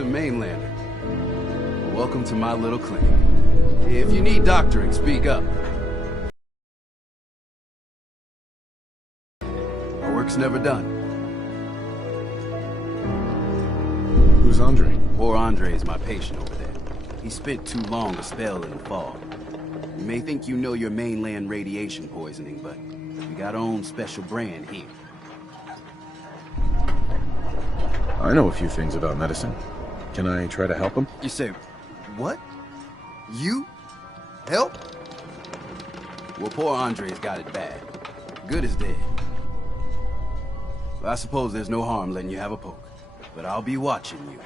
a mainlander. Welcome to my little clinic. If you need doctoring, speak up. Our work's never done. Who's Andre? Poor Andre is my patient over there. He spent too long a spell in the fog. You may think you know your mainland radiation poisoning, but we got our own special brand here. I know a few things about medicine. Can I try to help him? You say, what? You? Help? Well, poor Andre's got it bad. Good as dead. Well, I suppose there's no harm letting you have a poke, but I'll be watching you.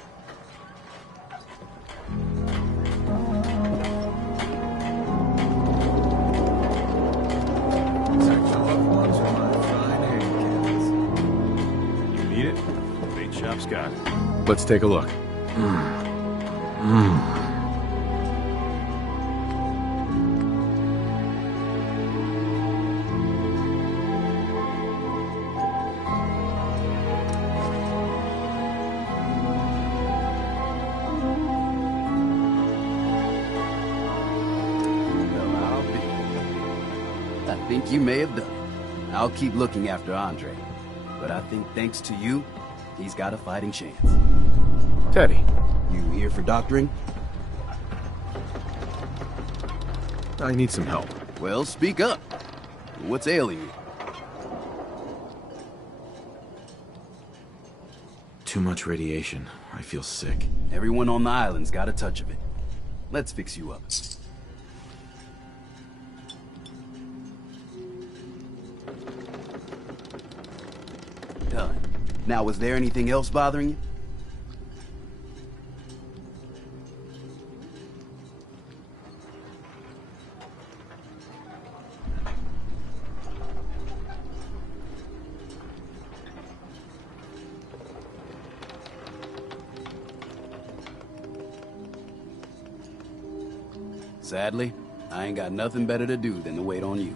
You need it? Bait shop's got it. Let's take a look. I think you may have done it. I'll keep looking after Andre. But I think thanks to you, he's got a fighting chance. Teddy. You here for doctoring? I need some help. Well, speak up. What's ailing you? Too much radiation. I feel sick. Everyone on the island's got a touch of it. Let's fix you up. Done. Now, was there anything else bothering you? Sadly, I ain't got nothing better to do than to wait on you.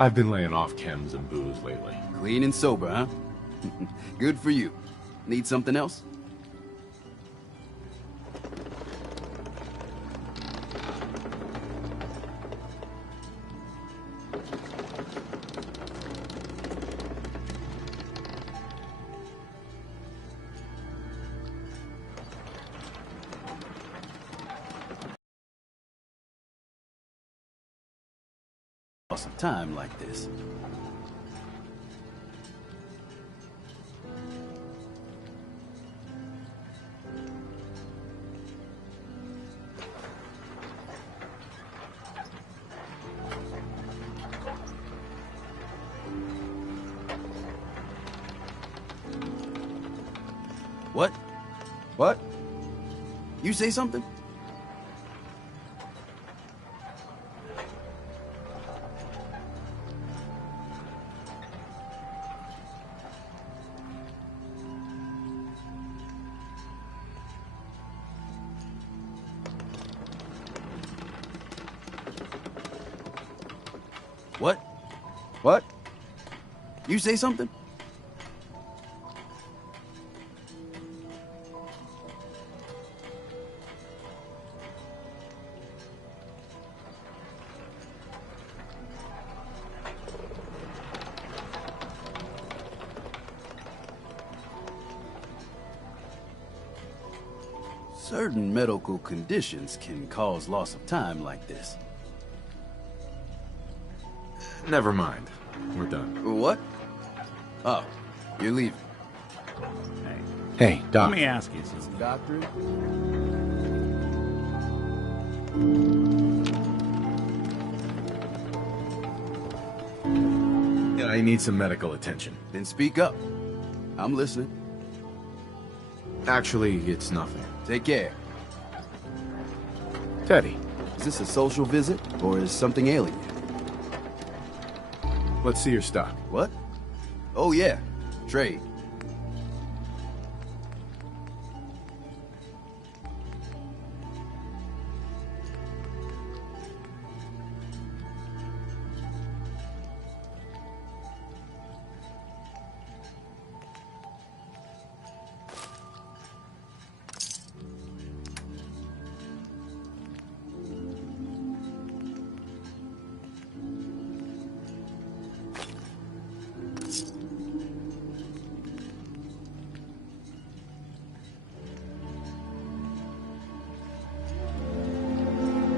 I've been laying off chems and booze lately. Clean and sober, huh? Good for you. Need something else? Of time like this. What? What? You say something? What? What? You say something? Certain medical conditions can cause loss of time like this. Never mind. We're done. What? Oh, you're leaving. Hey, Doc. Let me ask you something. Doctor? I need some medical attention. Then speak up. I'm listening. Actually, it's nothing. Take care. Teddy, Is this a social visit, or is something ailing you? let's see your stock. What? Oh yeah, trade.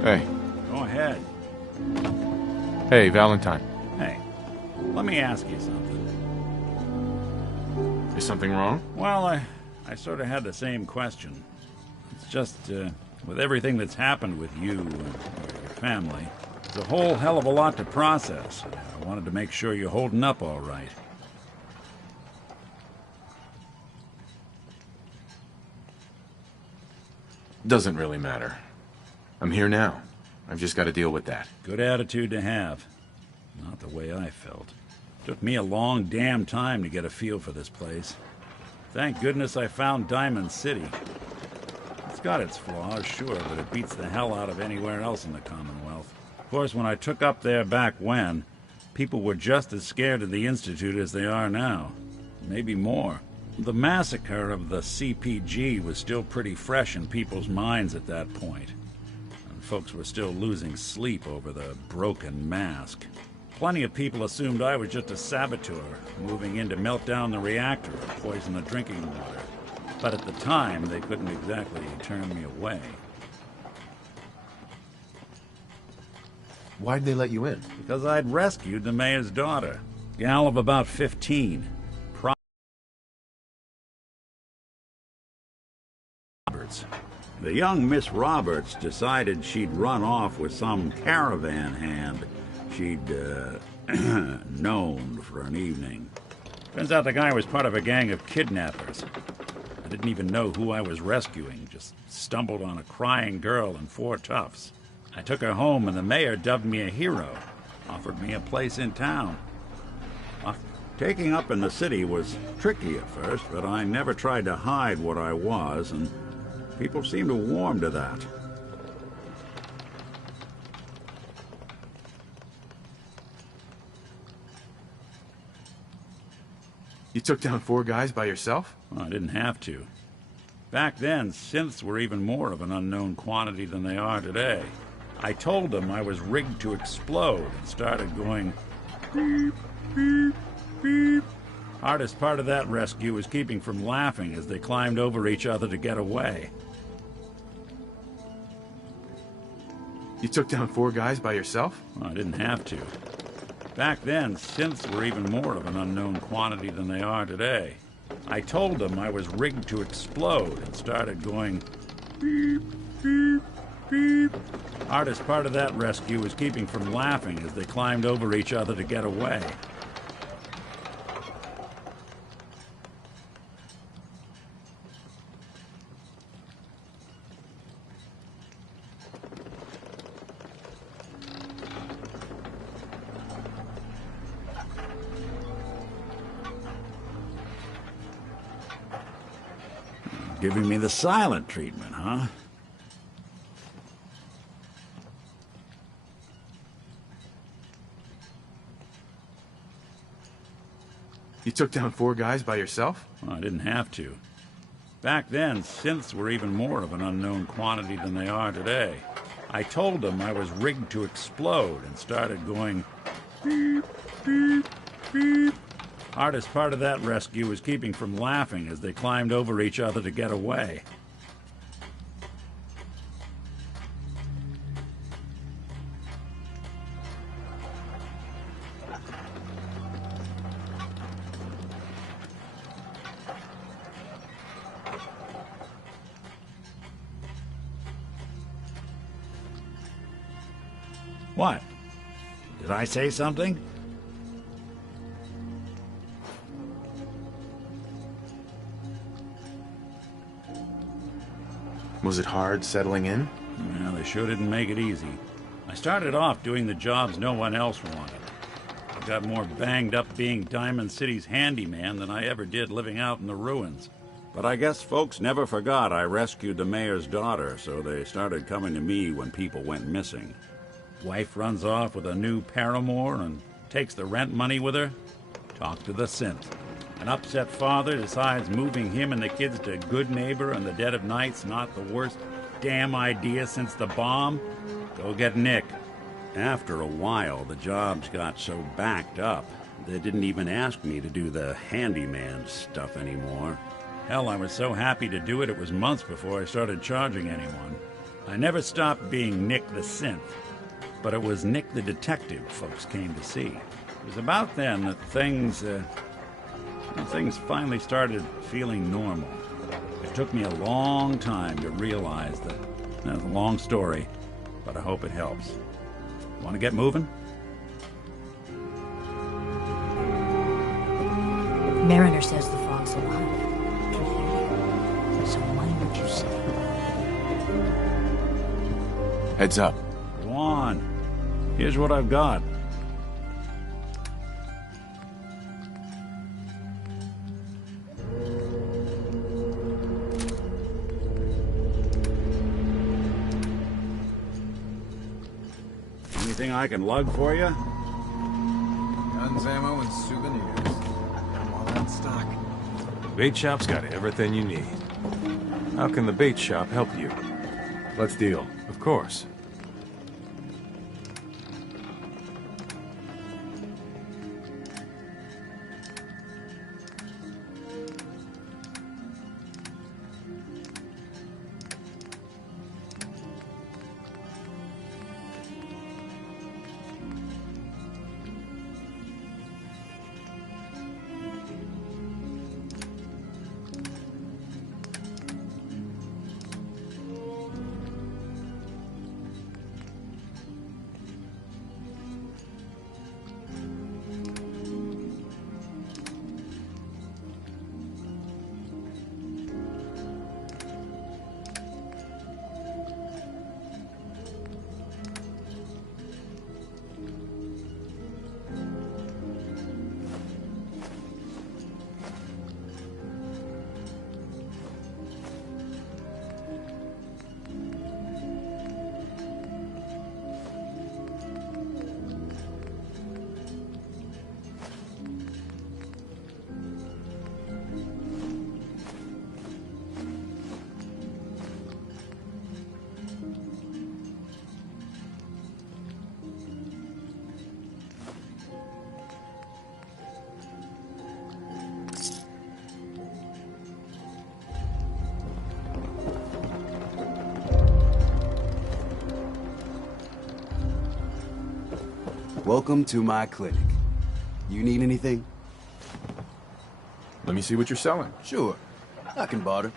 Hey. Go ahead. Hey, Valentine. Hey, let me ask you something. Is something wrong? Well, I sort of had the same question. It's just, with everything that's happened with you and your family, it's a whole hell of a lot to process. I wanted to make sure you're holding up all right. Doesn't really matter. I'm here now. I've just got to deal with that. Good attitude to have. Not the way I felt. Took me a long damn time to get a feel for this place. Thank goodness I found Diamond City. It's got its flaws, sure, but it beats the hell out of anywhere else in the Commonwealth. Of course, when I took up there back when, people were just as scared of the Institute as they are now. Maybe more. The massacre of the CPG was still pretty fresh in people's minds at that point. And folks were still losing sleep over the broken mask. Plenty of people assumed I was just a saboteur, moving in to melt down the reactor or poison the drinking water. But at the time, they couldn't exactly turn me away. Why'd they let you in? Because I'd rescued the mayor's daughter, gal of about 15. The young Miss Roberts decided she'd run off with some caravan hand she'd known for an evening. Turns out the guy was part of a gang of kidnappers. I didn't even know who I was rescuing, just stumbled on a crying girl and 4 toughs. I took her home and the mayor dubbed me a hero, offered me a place in town. Taking up in the city was tricky at first, but I never tried to hide what I was, and people seemed to warm to that. You took down 4 guys by yourself? Well, I didn't have to. Back then, synths were even more of an unknown quantity than they are today. I told them I was rigged to explode and started going beep, beep, beep. Hardest part of that rescue was keeping from laughing as they climbed over each other to get away. You took down 4 guys by yourself? Well, I didn't have to. Back then, synths were even more of an unknown quantity than they are today. I told them I was rigged to explode and started going beep, beep, beep. Hardest part of that rescue was keeping from laughing as they climbed over each other to get away. Giving me the silent treatment, huh? You took down 4 guys by yourself? Well, I didn't have to. Back then, synths were even more of an unknown quantity than they are today. I told them I was rigged to explode and started going beep, beep, beep. Hardest part of that rescue was keeping from laughing as they climbed over each other to get away. What? Did I say something? Was it hard settling in? Well, they sure didn't make it easy. I started off doing the jobs no one else wanted. I got more banged up being Diamond City's handyman than I ever did living out in the ruins. But I guess folks never forgot I rescued the mayor's daughter, so they started coming to me when people went missing. Wife runs off with a new paramour and takes the rent money with her. Talk to the synth. An upset father decides moving him and the kids to Good Neighbor in the dead of night's not the worst damn idea since the bomb. Go get Nick. After a while, the jobs got so backed up, they didn't even ask me to do the handyman stuff anymore. Hell, I was so happy to do it, it was months before I started charging anyone. I never stopped being Nick the Synth, but it was Nick the Detective folks came to see. It was about then that things finally started feeling normal. It took me a long time to realize that. That's a long story, but I hope it helps. Want to get moving? Mariner says the fog's alive. Can hear you. So mind what you say. Heads up. Go on. Here's what I've got. Anything I can lug for you? Guns, ammo, and souvenirs. Got them all in stock. Bait shop's got everything you need. How can the bait shop help you? Let's deal. Of course. Welcome to my clinic. You need anything? Let me see what you're selling. Sure. I can barter.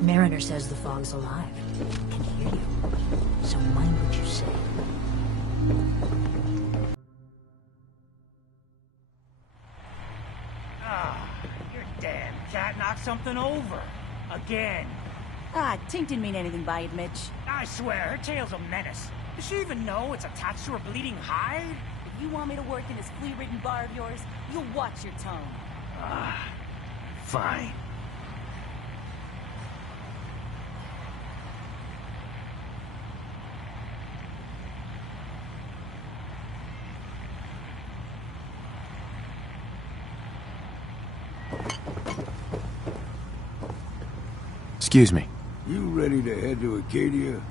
Mariner says the fog's alive. Can hear you. So mind what you say. Ah, your damn cat knocked something over. Again. Ah, Tink didn't mean anything by it, Mitch. I swear, her tail's a menace. Does she even know it's attached to her bleeding hide? If you want me to work in this flea-ridden bar of yours, you'll watch your tone. Ah, fine. Excuse me. You ready to head to Acadia?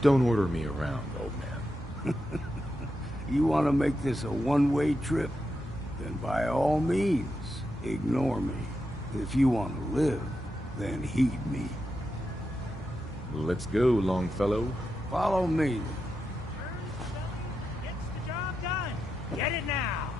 Don't order me around, old man. You want to make this a one-way trip? Then by all means, ignore me. If you want to live, then heed me. Let's go, Longfellow. Follow me. Gets the job done. Get it now.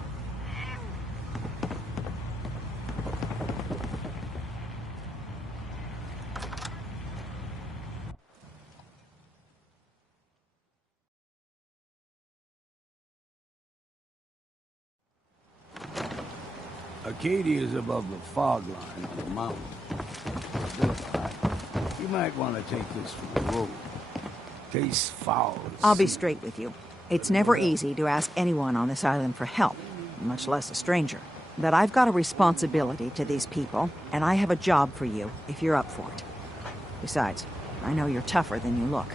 Acadia is above the fog line on the mountain. It's a bit of a hike. You might want to take this for the road. Tastes foul. I'll be straight with you. It's never easy to ask anyone on this island for help, much less a stranger. But I've got a responsibility to these people, and I have a job for you if you're up for it. Besides, I know you're tougher than you look.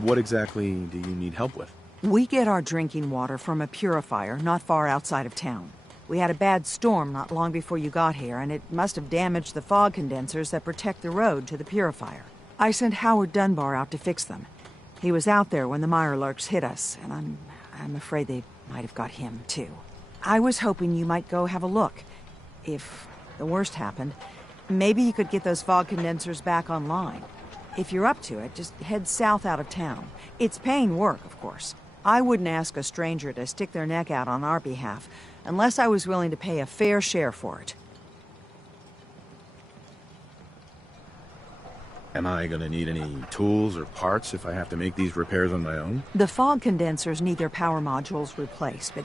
What exactly do you need help with? We get our drinking water from a purifier not far outside of town. We had a bad storm not long before you got here, and it must have damaged the fog condensers that protect the road to the purifier. I sent Howard Dunbar out to fix them. He was out there when the Mirelurks hit us, and I'm afraid they might have got him, too. I was hoping you might go have a look. If the worst happened, maybe you could get those fog condensers back online. If you're up to it, just head south out of town. It's paying work, of course. I wouldn't ask a stranger to stick their neck out on our behalf, unless I was willing to pay a fair share for it. Am I gonna need any tools or parts if I have to make these repairs on my own? The fog condensers need their power modules replaced, but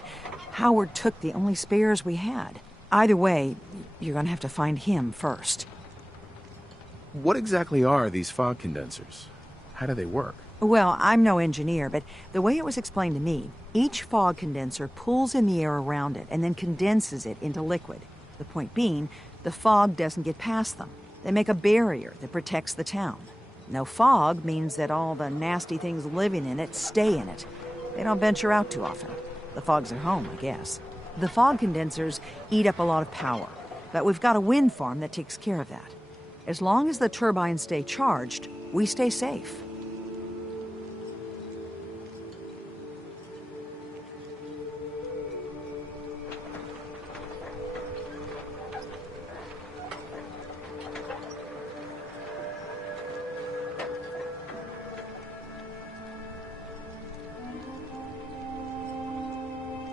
Howard took the only spares we had. Either way, you're gonna have to find him first. What exactly are these fog condensers? How do they work? Well, I'm no engineer, but the way it was explained to me, each fog condenser pulls in the air around it and then condenses it into liquid. The point being, the fog doesn't get past them. They make a barrier that protects the town. No fog means that all the nasty things living in it stay in it. They don't venture out too often. The fog's their home, I guess. The fog condensers eat up a lot of power, but we've got a wind farm that takes care of that. As long as the turbines stay charged, we stay safe.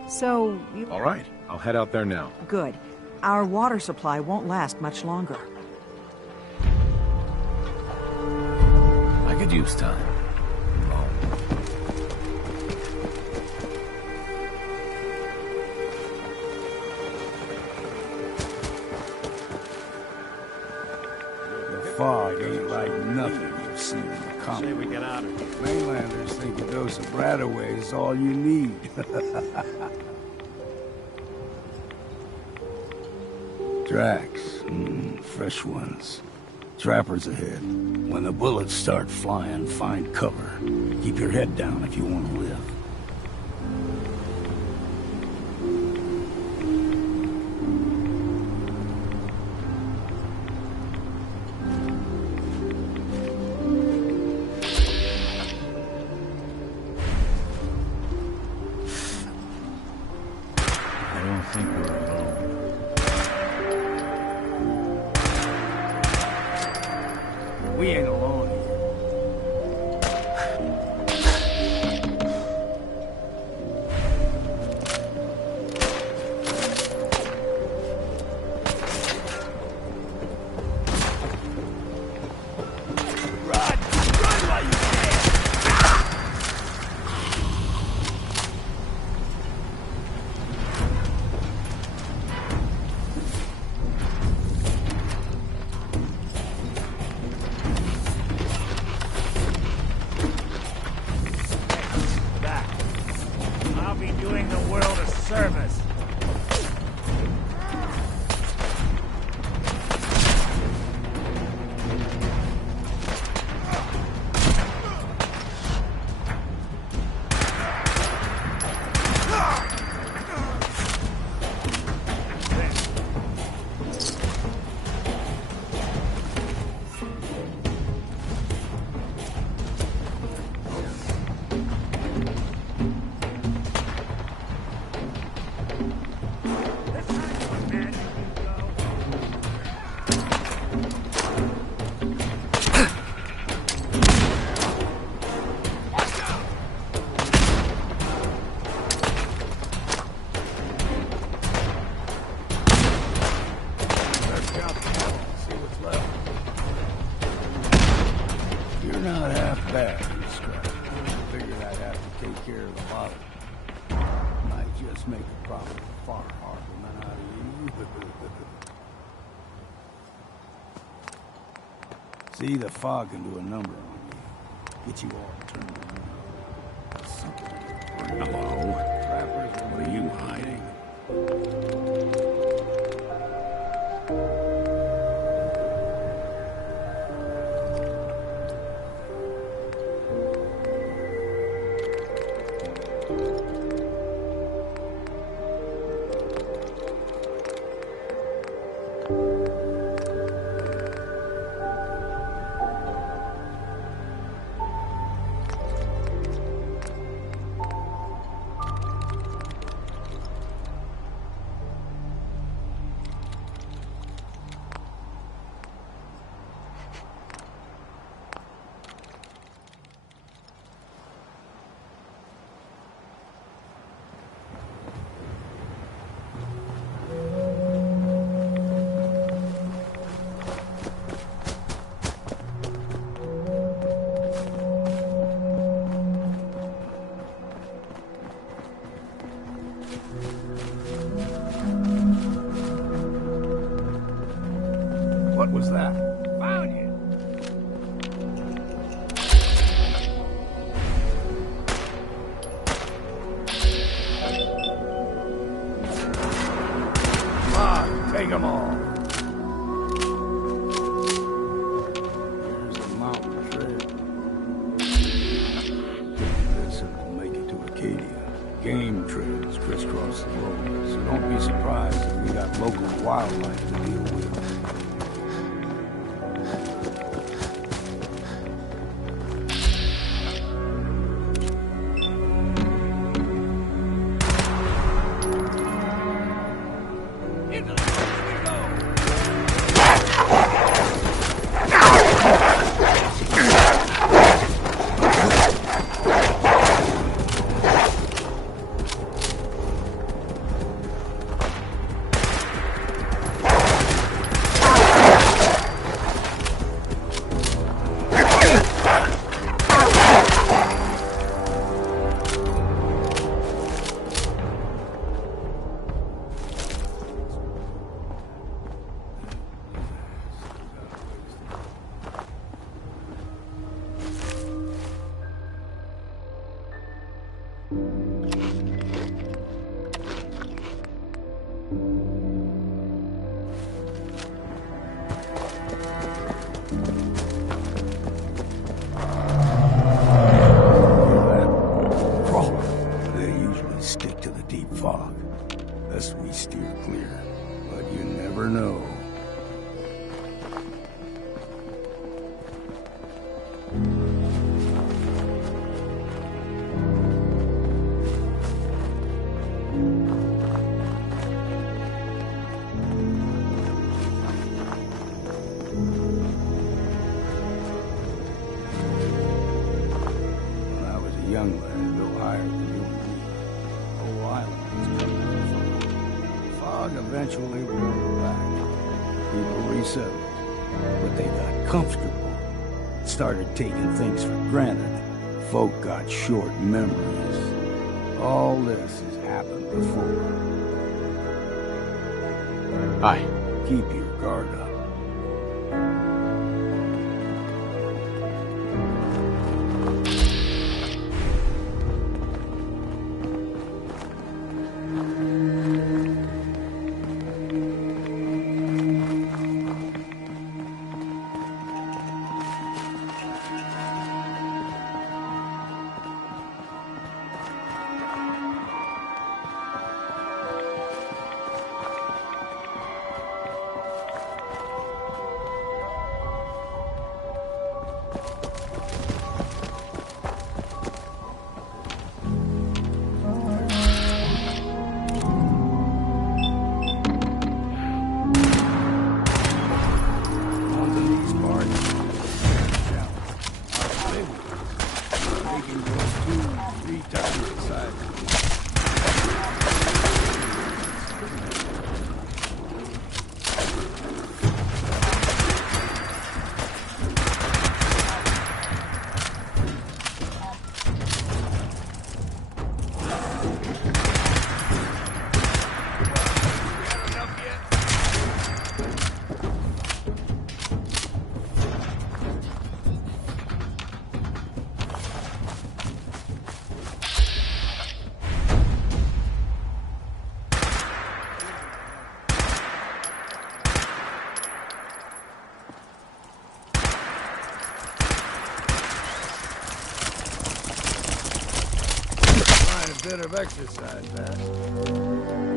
So, you... All right, I'll head out there now. Good. Our water supply won't last much longer. I could use time. The fog ain't like nothing you've seen in the comic. Say we get out of here. Mainlanders think a dose of Bradaway is all you need. Tracks. Fresh ones. Trappers ahead. When the bullets start flying, find cover. Keep your head down if you want to live. I don't think we're alone. We ain't alone here. not half bad, Scrap. Figured I'd have to take care of the lot. Might just make a profit far harder than out of you. See, the fog can do a number on you. Get you all turned around. Hello? What are you hiding? What was that? Found you! Come on, take them all. Here's the mountain trail. This will make it to Acadia. Game trails crisscross the road, so don't be surprised if we got local wildlife to deal with. We steer clear, but you never know. When I was a young lad, no higher than you and me, the whole island was covered in fog. Fog eventually rolled back. People resettled, but they got comfortable. Started taking things for granted. Folk got short memories. All this has happened before. Hi. Keep your guard up. bit of exercise, Bass.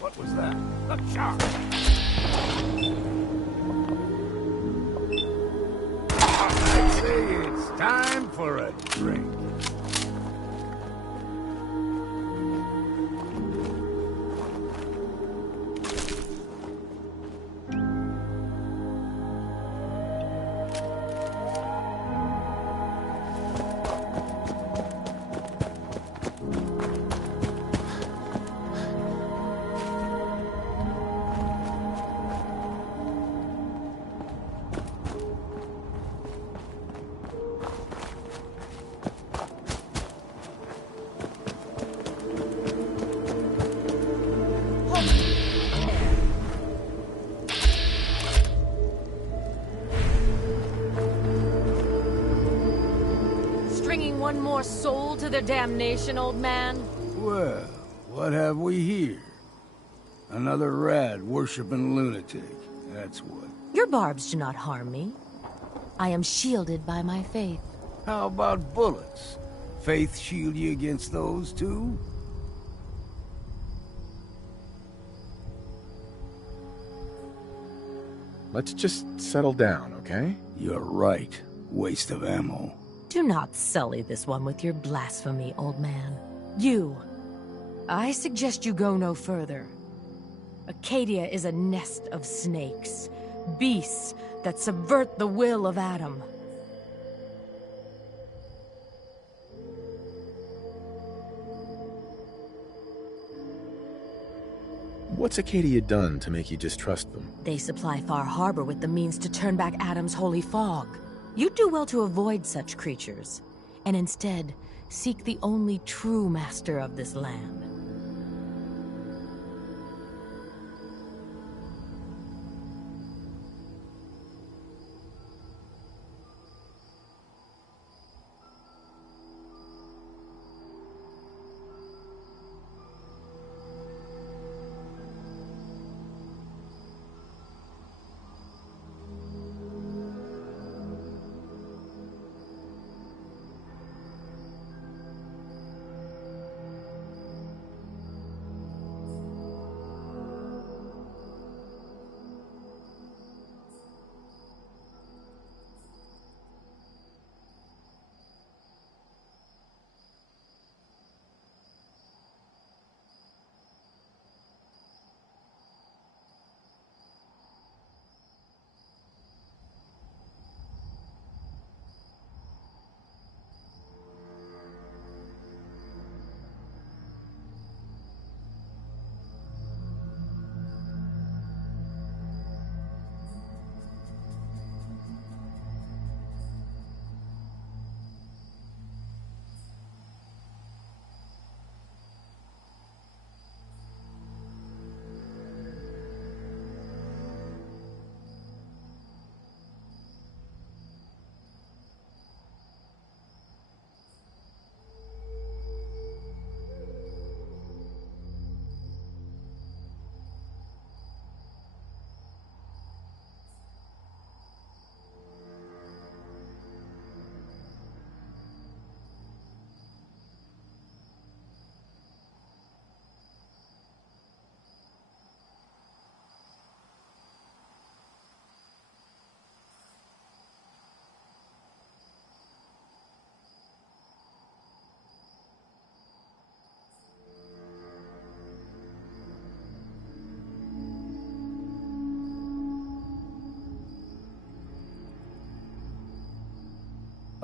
What was that? A shark! I say it's time for a drink. Stringing one more soul to their damnation, old man? Well, what have we here? Another rad worshipping lunatic, that's what. Your barbs do not harm me. I am shielded by my faith. How about bullets? Faith shield you against those too? Let's just settle down, okay? You're right. Waste of ammo. Do not sully this one with your blasphemy, old man. You. I suggest you go no further. Acadia is a nest of snakes. Beasts that subvert the will of Adam. What's Acadia done to make you distrust them? They supply Far Harbor with the means to turn back Adam's holy fog. You'd do well to avoid such creatures, and instead seek the only true master of this land.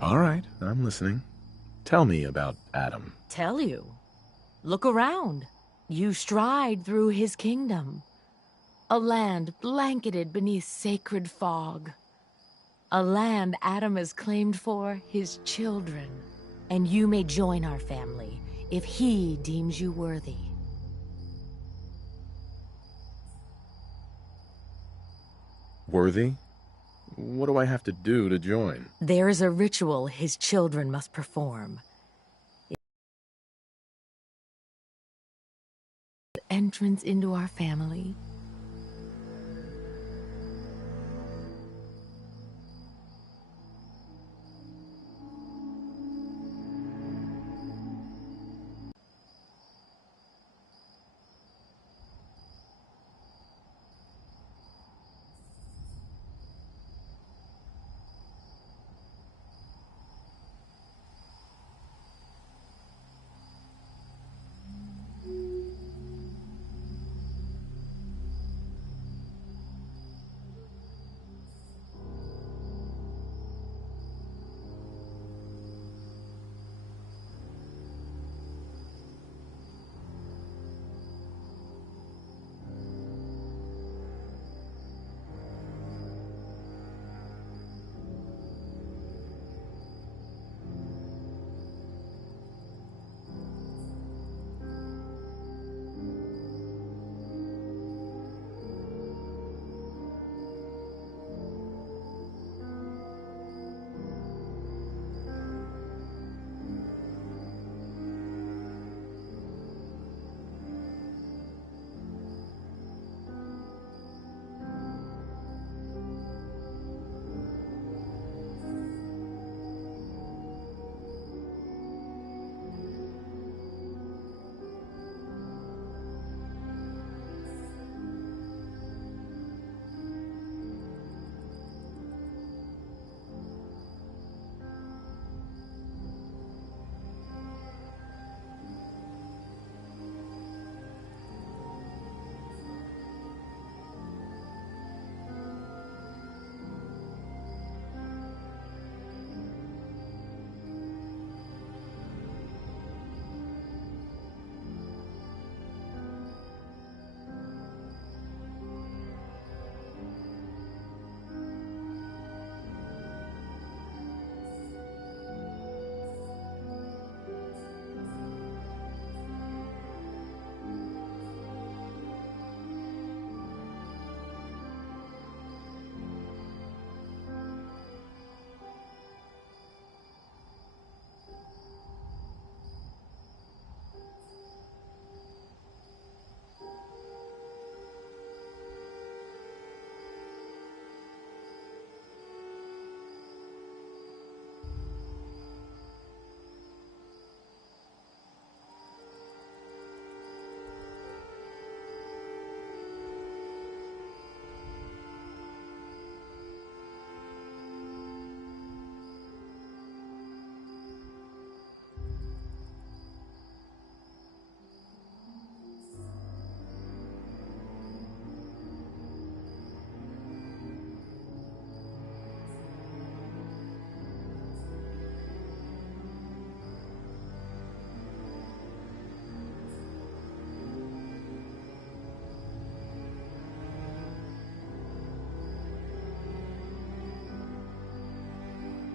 All right, I'm listening. Tell me about Adam. Tell you? Look around. You stride through his kingdom. A land blanketed beneath sacred fog. A land Adam has claimed for his children. And you may join our family if he deems you worthy. Worthy? What do I have to do to join? There is a ritual his children must perform. Entrance into our family.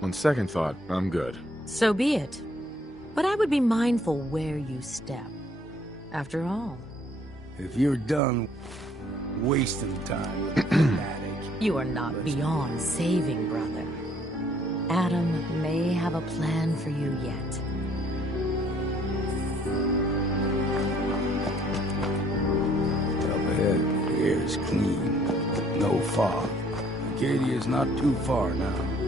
On second thought, I'm good. So be it. But I would be mindful where you step. After all, If you're done wasting time with the fanatic, you are not beyond saving, brother. Adam may have a plan for you yet. up ahead, the air's clean. No fog. Acadia's not too far now.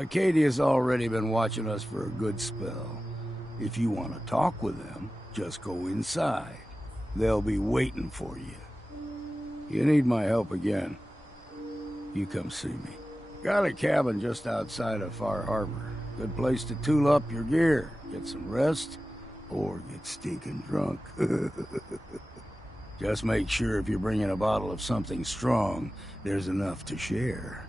Acadia's already been watching us for a good spell. If you want to talk with them, just go inside. They'll be waiting for you. You need my help again, you come see me. Got a cabin just outside of Far Harbor. Good place to tool up your gear, get some rest, or get stinking drunk. Just make sure if you're bringing a bottle of something strong, there's enough to share.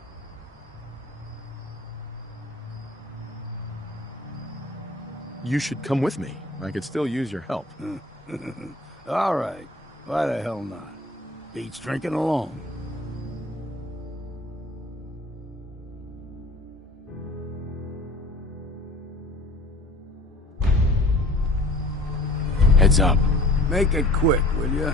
You should come with me. I could still use your help. All right. Why the hell not? Beats drinking alone. Heads up. Make it quick, will ya?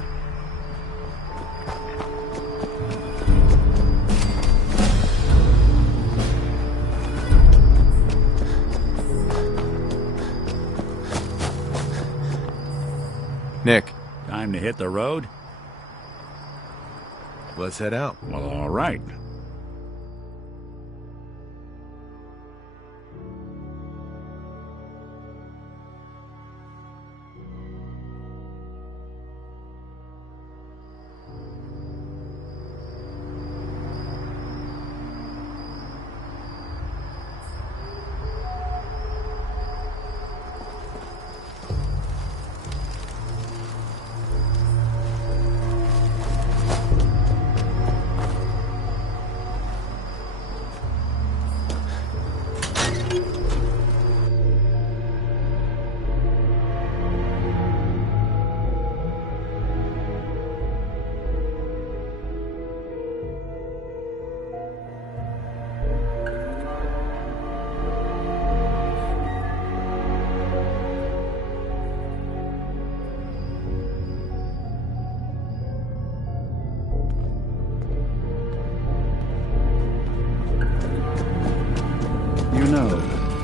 Nick. Time to hit the road? Let's head out. Well, all right.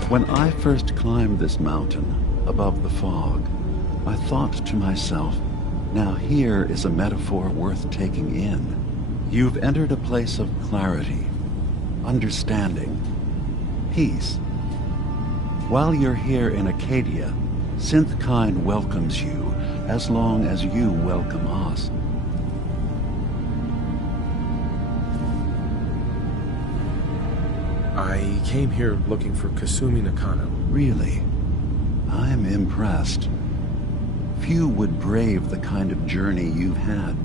When I first climbed this mountain, above the fog, I thought to myself, now here is a metaphor worth taking in. You've entered a place of clarity, understanding, peace. While you're here in Acadia, Synthkind welcomes you as long as you welcome us. I came here looking for Kasumi Nakano. Really? I'm impressed. Few would brave the kind of journey you've had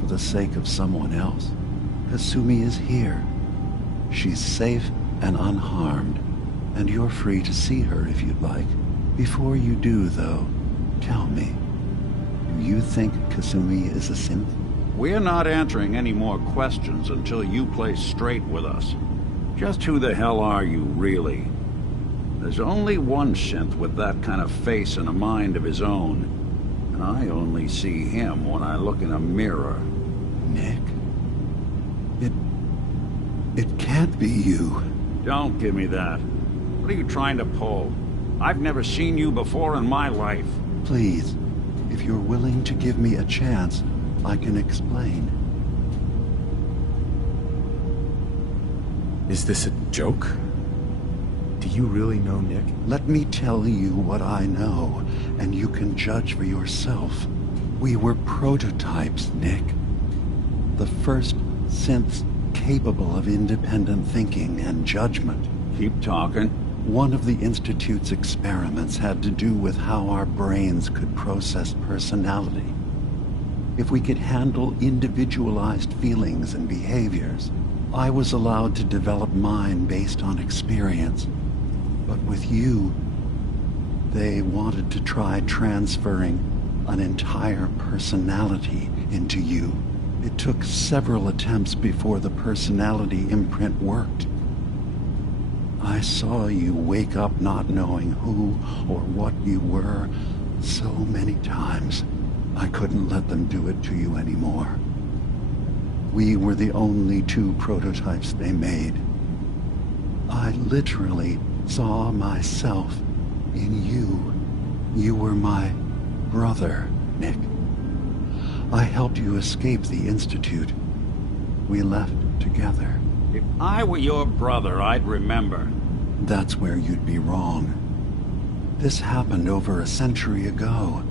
for the sake of someone else. Kasumi is here. She's safe and unharmed, and you're free to see her if you'd like. Before you do, though, tell me, do you think Kasumi is a synth? We're not answering any more questions until you play straight with us. Just who the hell are you, really? There's only one synth with that kind of face and a mind of his own, and I only see him when I look in a mirror. Nick? It can't be you. Don't give me that. What are you trying to pull? I've never seen you before in my life. Please, if you're willing to give me a chance, I can explain. Is this a joke? Do you really know Nick? Let me tell you what I know, and you can judge for yourself. We were prototypes, Nick. The first synths capable of independent thinking and judgment. Keep talking. One of the Institute's experiments had to do with how our brains could process personality. If we could handle individualized feelings and behaviors, I was allowed to develop mine based on experience. But with you, they wanted to try transferring an entire personality into you. It took several attempts before the personality imprint worked. I saw you wake up not knowing who or what you were so many times. I couldn't let them do it to you anymore. We were the only two prototypes they made. I literally saw myself in you. You were my brother, Nick. I helped you escape the Institute. We left together. If I were your brother, I'd remember. that's where you'd be wrong. This happened over a century ago.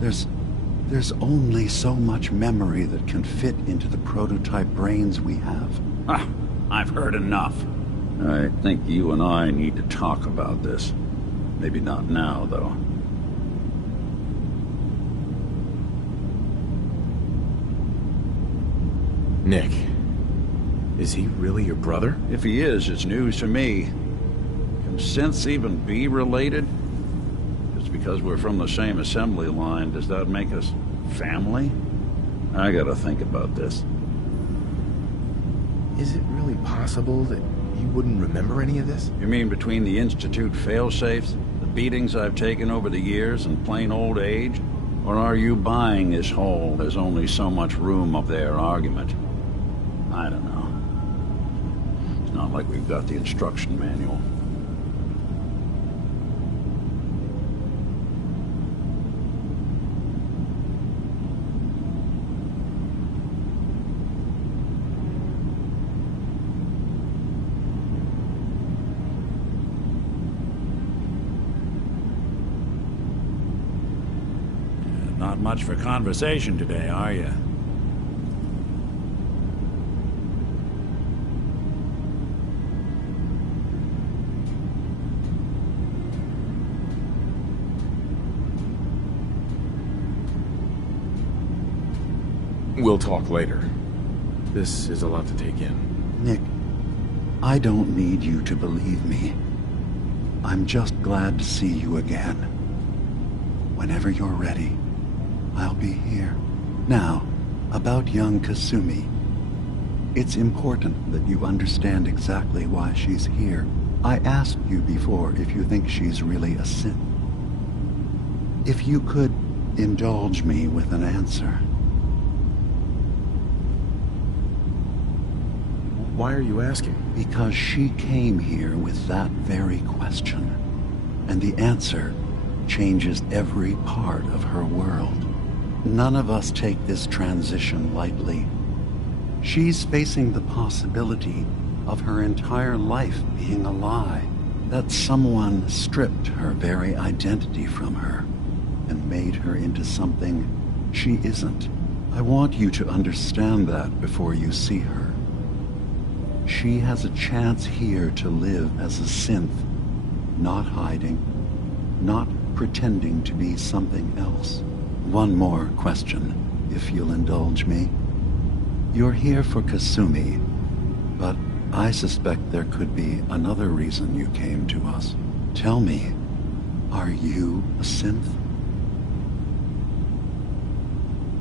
There's only so much memory that can fit into the prototype brains we have. I've heard enough. I think you and I need to talk about this. Maybe not now, though. Nick, is he really your brother? If he is, it's news to me. Can synths even be related? Just because we're from the same assembly line, does that make us family? I gotta think about this. Is it really possible that you wouldn't remember any of this? You mean between the Institute failsafes, the beatings I've taken over the years, and plain old age? Or are you buying this whole "there's only so much room up there" argument? I don't know. It's not like we've got the instruction manual. Not much for conversation today, are you? We'll talk later. This is a lot to take in. Nick, I don't need you to believe me. I'm just glad to see you again. Whenever you're ready, I'll be here. Now, about young Kasumi. It's important that you understand exactly why she's here. I asked you before if you think she's really a synth. If you could indulge me with an answer. Why are you asking? Because she came here with that very question. And the answer changes every part of her world. None of us take this transition lightly. She's facing the possibility of her entire life being a lie. That someone stripped her very identity from her and made her into something she isn't. I want you to understand that before you see her. She has a chance here to live as a synth, not hiding, not pretending to be something else. One more question, if you'll indulge me. You're here for Kasumi, but I suspect there could be another reason you came to us. Tell me, are you a synth?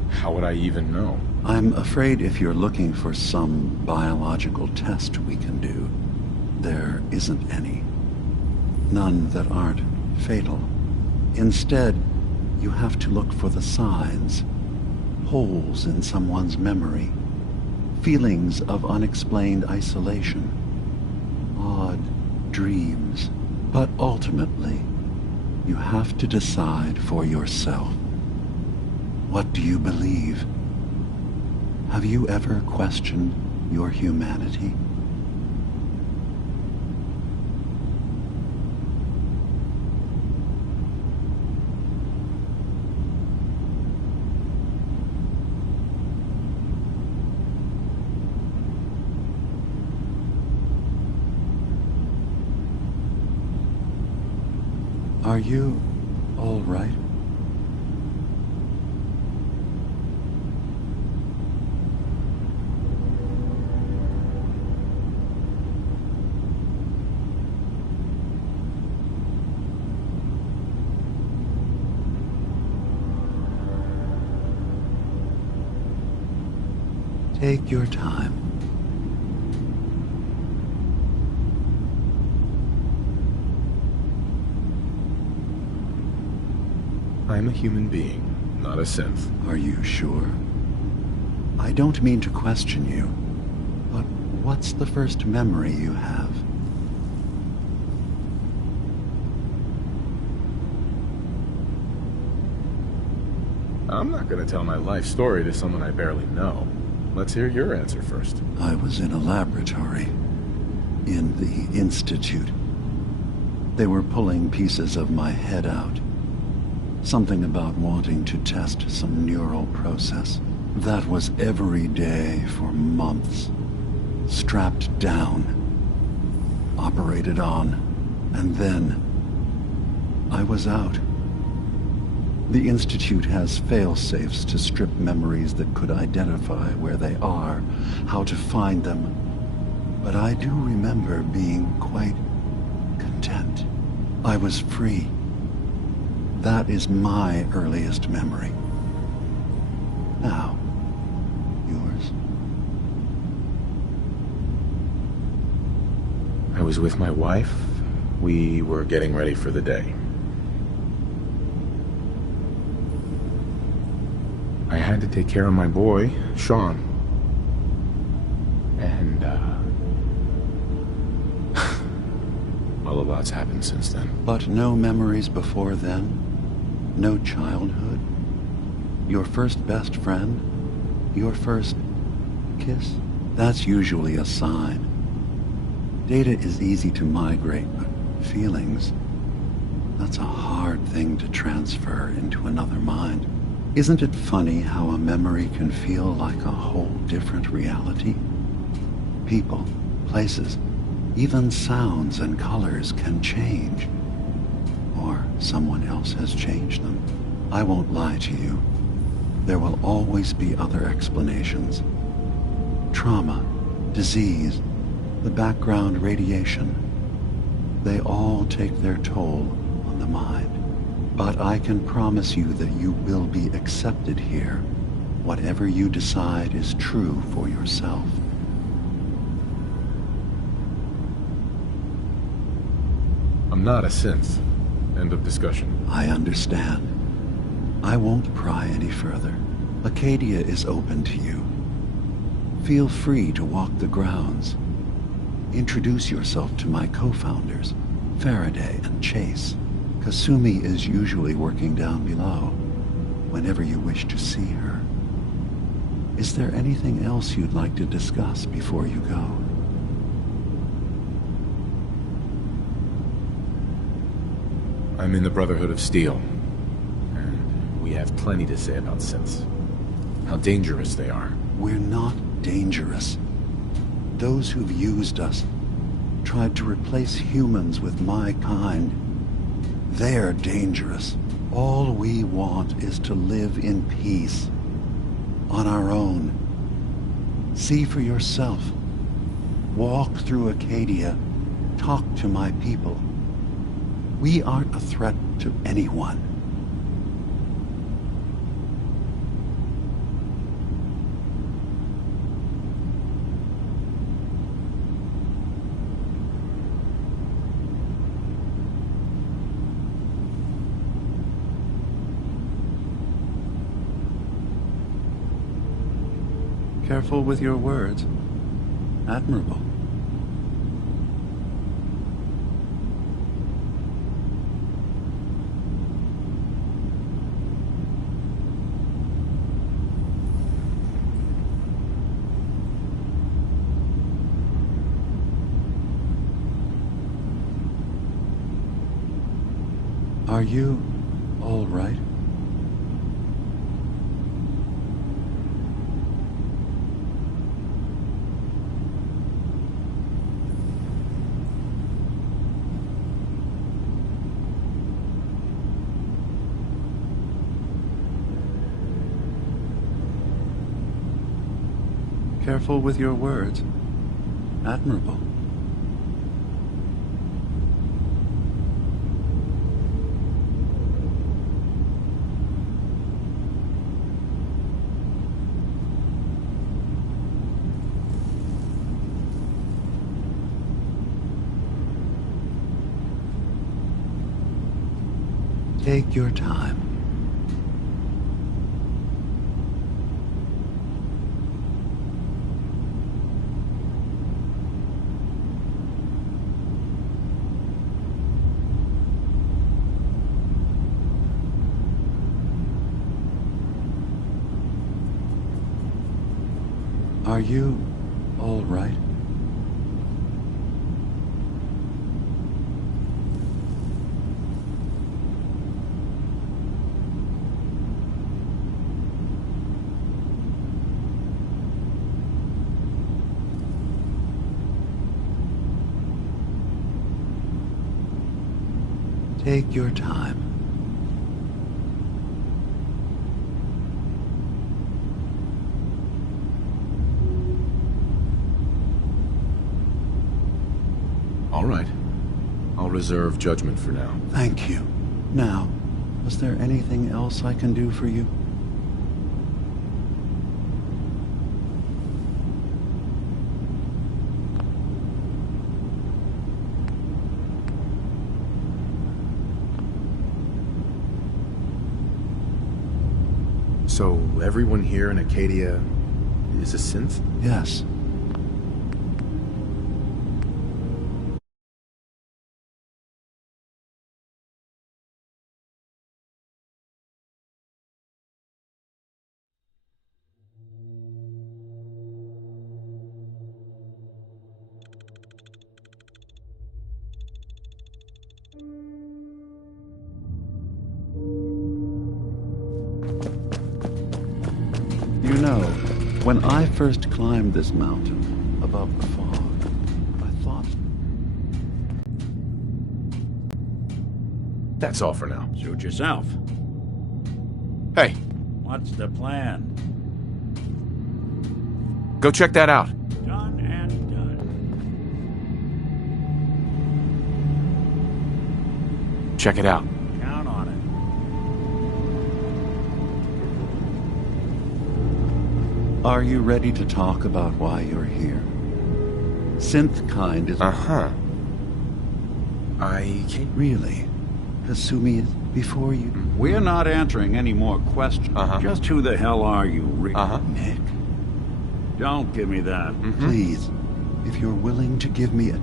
How would I even know? I'm afraid if you're looking for some biological test we can do, there isn't any. None that aren't fatal. Instead, you have to look for the signs, holes in someone's memory, feelings of unexplained isolation, odd dreams. But ultimately, you have to decide for yourself. What do you believe? Have you ever questioned your humanity? Are you all right? Take your time. I'm a human being, not a synth. Are you sure? I don't mean to question you, but what's the first memory you have? I'm not gonna tell my life story to someone I barely know. Let's hear your answer first. I was in a laboratory, in the Institute. They were pulling pieces of my head out. Something about wanting to test some neural process. That was every day for months. Strapped down, operated on, and then I was out. The Institute has fail-safes to strip memories that could identify where they are, how to find them. But I do remember being quite content. I was free. That is my earliest memory. Now, yours. I was with my wife. We were getting ready for the day. I had to take care of my boy, Sean. And, well, a lot's happened since then. But no memories before then? No childhood? Your first best friend? Your first kiss? That's usually a sign. Data is easy to migrate, but feelings, that's a hard thing to transfer into another mind. Isn't it funny how a memory can feel like a whole different reality? People, places, even sounds and colors can change. Or someone else has changed them. I won't lie to you. There will always be other explanations. Trauma, disease, the background radiation. They all take their toll on the mind. But I can promise you that you will be accepted here, whatever you decide is true for yourself. I'm not a synth. End of discussion. I understand. I won't pry any further. Acadia is open to you. Feel free to walk the grounds. Introduce yourself to my co-founders, Faraday and Chase. Kasumi is usually working down below, whenever you wish to see her. Is there anything else you'd like to discuss before you go? I'm in the Brotherhood of Steel, and we have plenty to say about synths. How dangerous they are. We're not dangerous. Those who've used us, tried to replace humans with my kind, they're dangerous. All we want is to live in peace, on our own. See for yourself. Walk through Acadia, talk to my people. We aren't a threat to anyone. Careful with your words. Admirable. Are you all right? Careful with your words. Admirable. Take your time. Are you all right? Take your time. All right. I'll reserve judgment for now. Thank you. Now, was there anything else I can do for you? So, everyone here in Acadia is a synth? Yes. You know, when I first climbed this mountain above the fog, I thought... That's all for now. Suit yourself. Hey, What's the plan? go check that out. Done and done. Check it out. Count on it. Are you ready to talk about why you're here? Synth kind is... Uh-huh. I can't... Really? Kasumi is before you? We're not answering any more questions. Just who the hell are you, Rick? Nick, Don't give me that. please, if you're willing to give me a...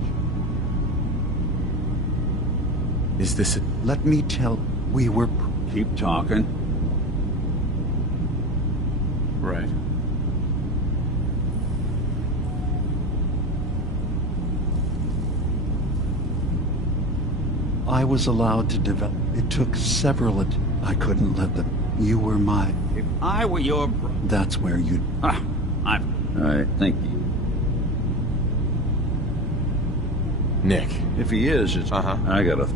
Is this a... Let me tell... We were... Keep talking. Right. I was allowed to develop... It took several... I couldn't let them... You were my... If I were your That's where you'd... I think Nick. if he is, it's... I gotta...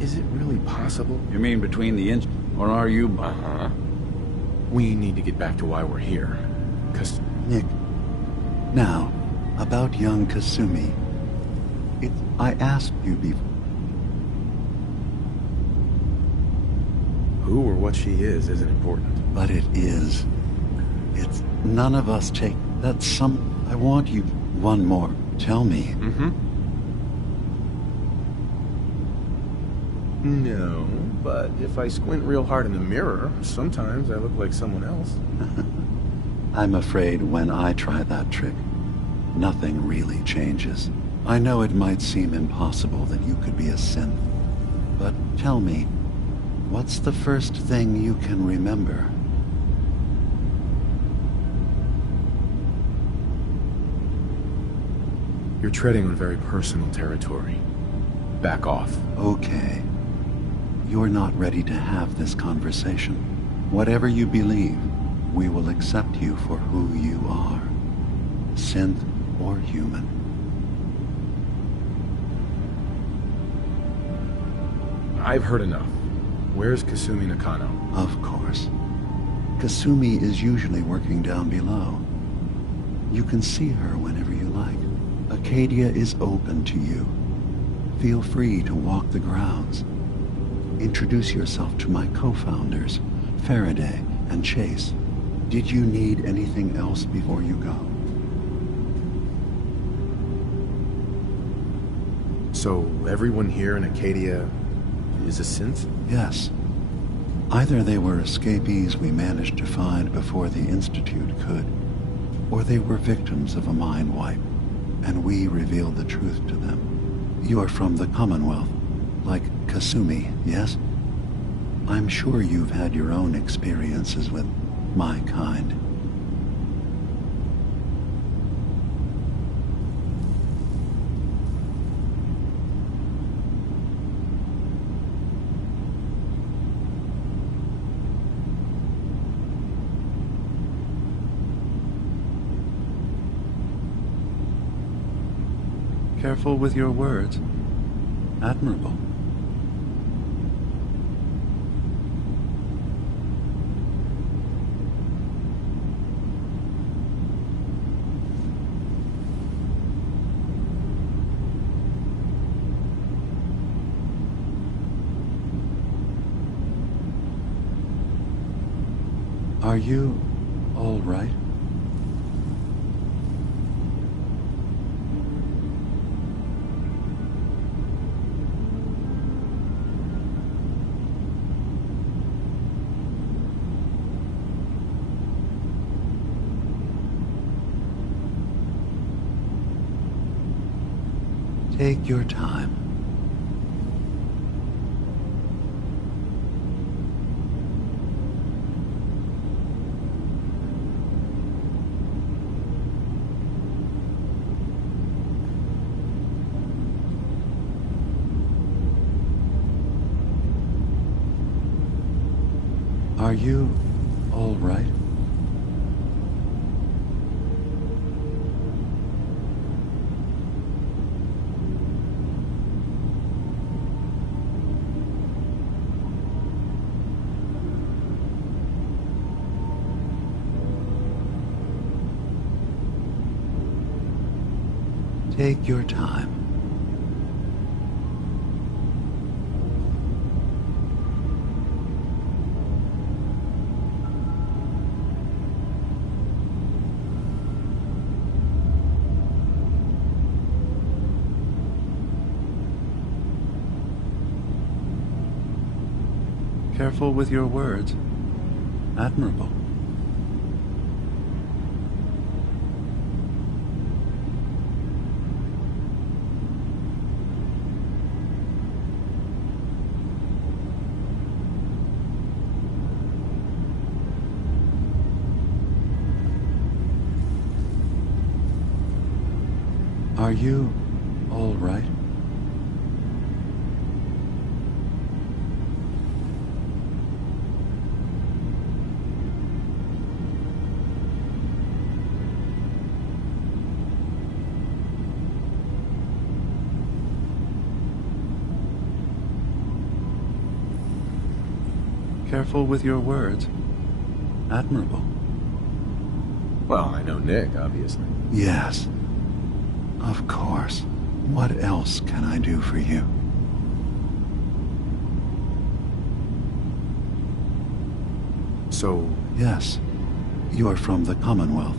Is it really possible? You mean between the or are you... We need to get back to why we're here. 'Cause... Nick, now, about young Kasumi. I asked you before... Who or what she is isn't important. But it is. It's... None of us take... That's some... I want you... One more. Tell me. No, but if I squint real hard in the mirror, sometimes I look like someone else. I'm afraid when I try that trick, nothing really changes. I know it might seem impossible that you could be a synth, but tell me, what's the first thing you can remember? You're treading on very personal territory. Back off. Okay. You're not ready to have this conversation. Whatever you believe, we will accept you for who you are. Synth or human. I've heard enough. Where's Kasumi Nakano? Of course. Kasumi is usually working down below. You can see her whenever you like. Acadia is open to you. Feel free to walk the grounds. Introduce yourself to my co-founders, Faraday and Chase. Did you need anything else before you go? So, everyone here in Acadia is a synth? Yes. Either they were escapees we managed to find before the Institute could, or they were victims of a mind wipe, and we revealed the truth to them. You are from the Commonwealth, like Kasumi, yes? I'm sure you've had your own experiences with my kind. Careful with your words. Admirable. Are you all right? Take your time. Are you all right? Take your time. Careful with your words. Admirable. Are you all right? Careful with your words. Admirable. Well, I know Nick, obviously. Yes. Of course. What else can I do for you? So... Yes. You're from the Commonwealth.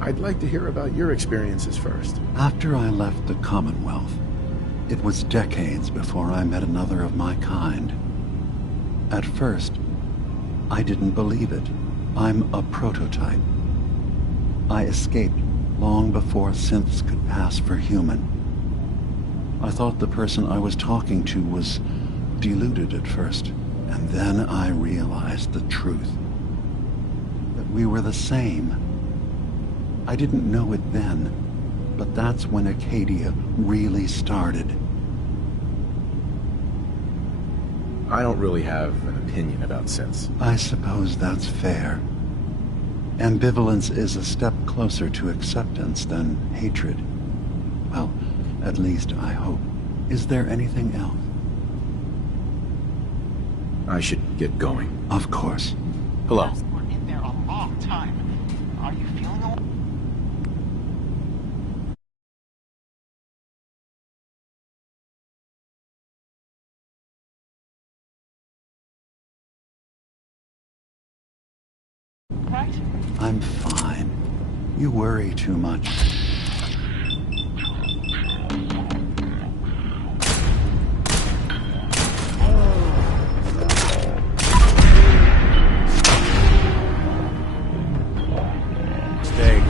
I'd like to hear about your experiences first. After I left the Commonwealth, it was decades before I met another of my kind. At first, I didn't believe it. I'm a prototype. I escaped long before synths could pass for human. I thought the person I was talking to was deluded at first, and then I realized the truth. That we were the same. I didn't know it then, but that's when Acadia really started. I don't really have an opinion about synths. I suppose that's fair. Ambivalence is a step closer to acceptance than hatred. Well, at least I hope. Is there anything else? I should get going. Of course. Hello. We're in there a long time. Are you feeling all... right? I'm fine. You worry too much. Stay.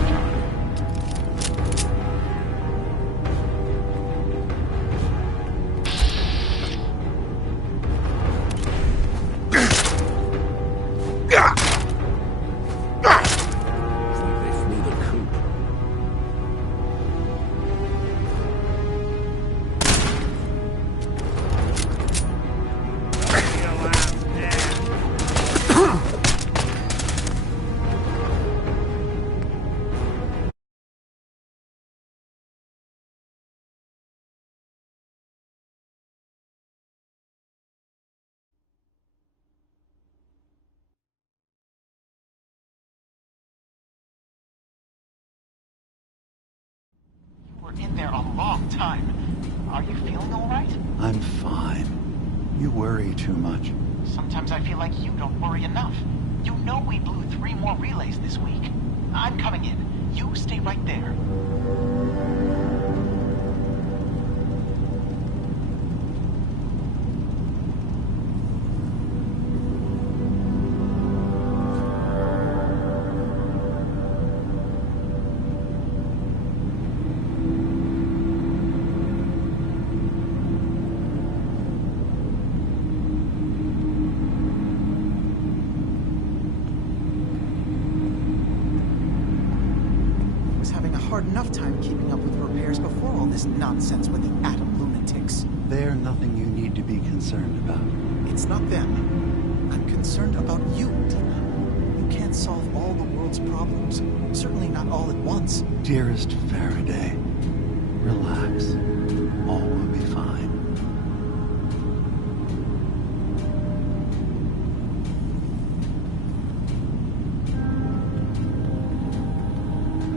We're in there a long time. Are you feeling all right? I'm fine. You worry too much. Sometimes I feel like you don't worry enough. You know we blew 3 more relays this week. I'm coming in. You stay right there. Hard enough time keeping up with repairs before all this nonsense with the atom lunatics. They're nothing you need to be concerned about. It's not them. I'm concerned about you, Dima. You can't solve all the world's problems. Certainly not all at once. Dearest Faraday, relax. All will be fine.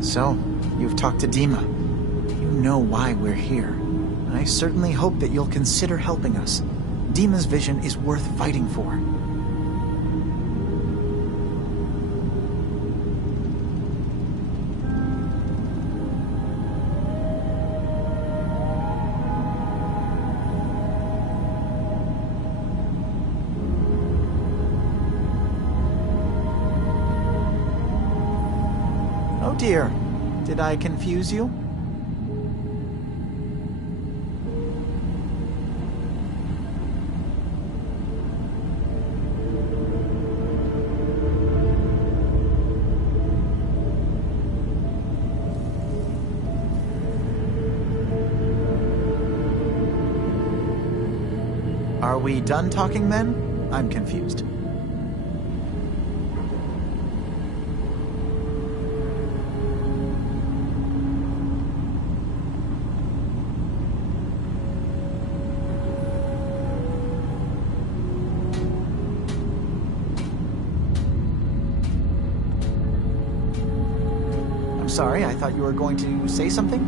So, you've talked to Dima. You know why we're here. I certainly hope that you'll consider helping us. Dima's vision is worth fighting for. Oh dear. Did I confuse you? Are we done talking then? I'm confused. Sorry, I thought you were going to say something?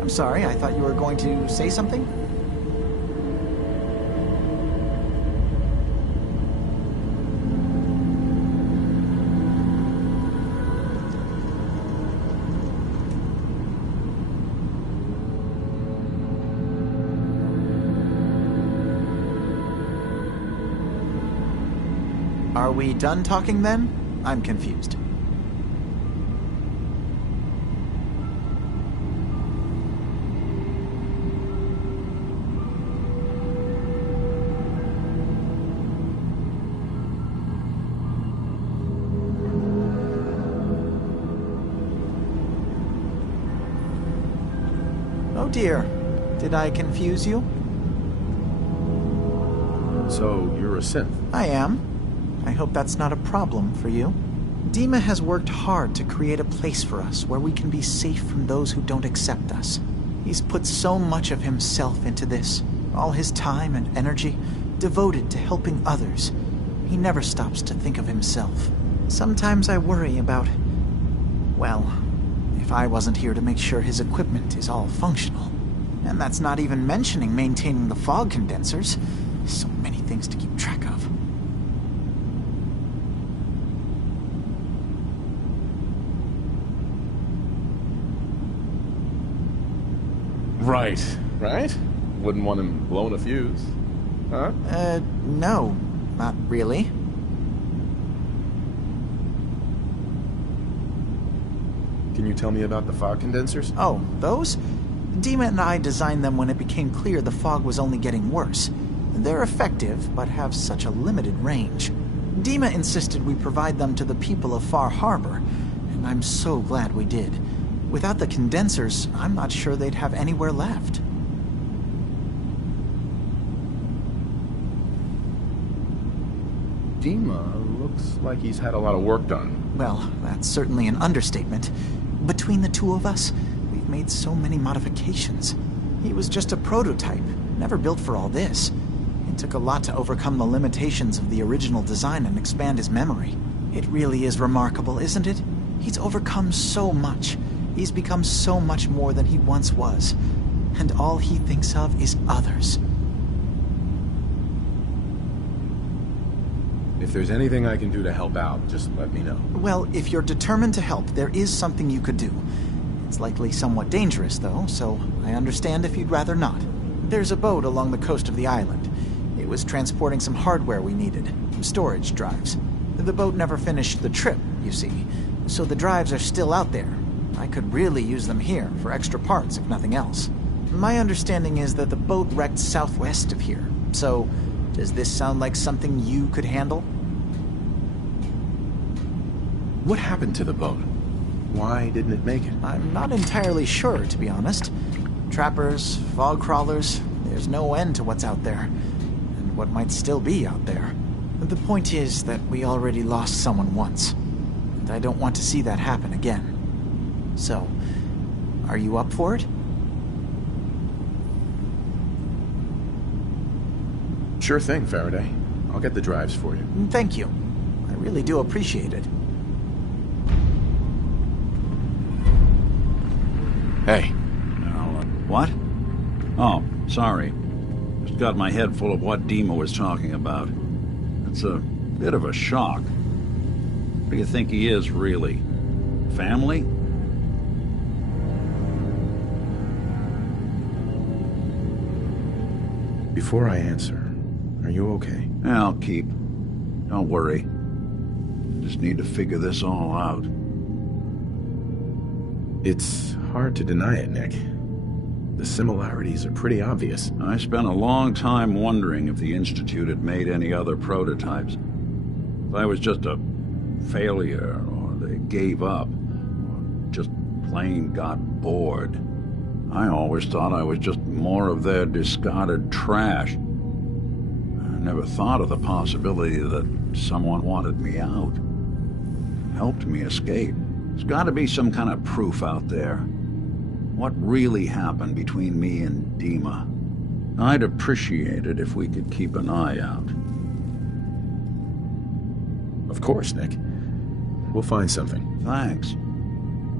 I'm sorry, I thought you were going to say something? Are we done talking then? I'm confused. Oh dear. Did I confuse you? So, you're a synth? I am. I hope that's not a problem for you. Dima has worked hard to create a place for us where we can be safe from those who don't accept us. He's put so much of himself into this, all his time and energy devoted to helping others. He never stops to think of himself. Sometimes I worry about, well, if I wasn't here to make sure his equipment is all functional. And that's not even mentioning maintaining the fog condensers. So many things to keep track of. Right. Right? Wouldn't want him blowing a fuse. Huh? No. Not really. Can you tell me about the fog condensers? Oh, those? Dima and I designed them when it became clear the fog was only getting worse. They're effective, but have such a limited range. Dima insisted we provide them to the people of Far Harbor, and I'm so glad we did. Without the condensers, I'm not sure they'd have anywhere left. Dima looks like he's had a lot of work done. Well, that's certainly an understatement. Between the two of us, we've made so many modifications. He was just a prototype, never built for all this. It took a lot to overcome the limitations of the original design and expand his memory. It really is remarkable, isn't it? He's overcome so much. He's become so much more than he once was. And all he thinks of is others. If there's anything I can do to help out, just let me know. Well, if you're determined to help, there is something you could do. It's likely somewhat dangerous, though, so I understand if you'd rather not. There's a boat along the coast of the island. It was transporting some hardware we needed, storage drives. The boat never finished the trip, you see, so the drives are still out there. I could really use them here for extra parts, if nothing else. My understanding is that the boat wrecked southwest of here, so does this sound like something you could handle? What happened to the boat? Why didn't it make it? I'm not entirely sure, to be honest. Trappers, fog crawlers, there's no end to what's out there. And what might still be out there. The point is that we already lost someone once. And I don't want to see that happen again. So, are you up for it? Sure thing, Faraday. I'll get the drives for you. Thank you. I really do appreciate it. Hey. What? Oh, sorry. Just got my head full of what Dima was talking about. It's a bit of a shock. What do you think he is, really? Family? Before I answer, are you okay? I'll keep. Don't worry. Just need to figure this all out. It's hard to deny it, Nick. The similarities are pretty obvious. I spent a long time wondering if the Institute had made any other prototypes. If I was just a failure, or they gave up, or just plain got bored. I always thought I was just more of their discarded trash. I never thought of the possibility that someone wanted me out, helped me escape. There's got to be some kind of proof out there. What really happened between me and Dima? I'd appreciate it if we could keep an eye out. Of course, Nick. We'll find something. Thanks.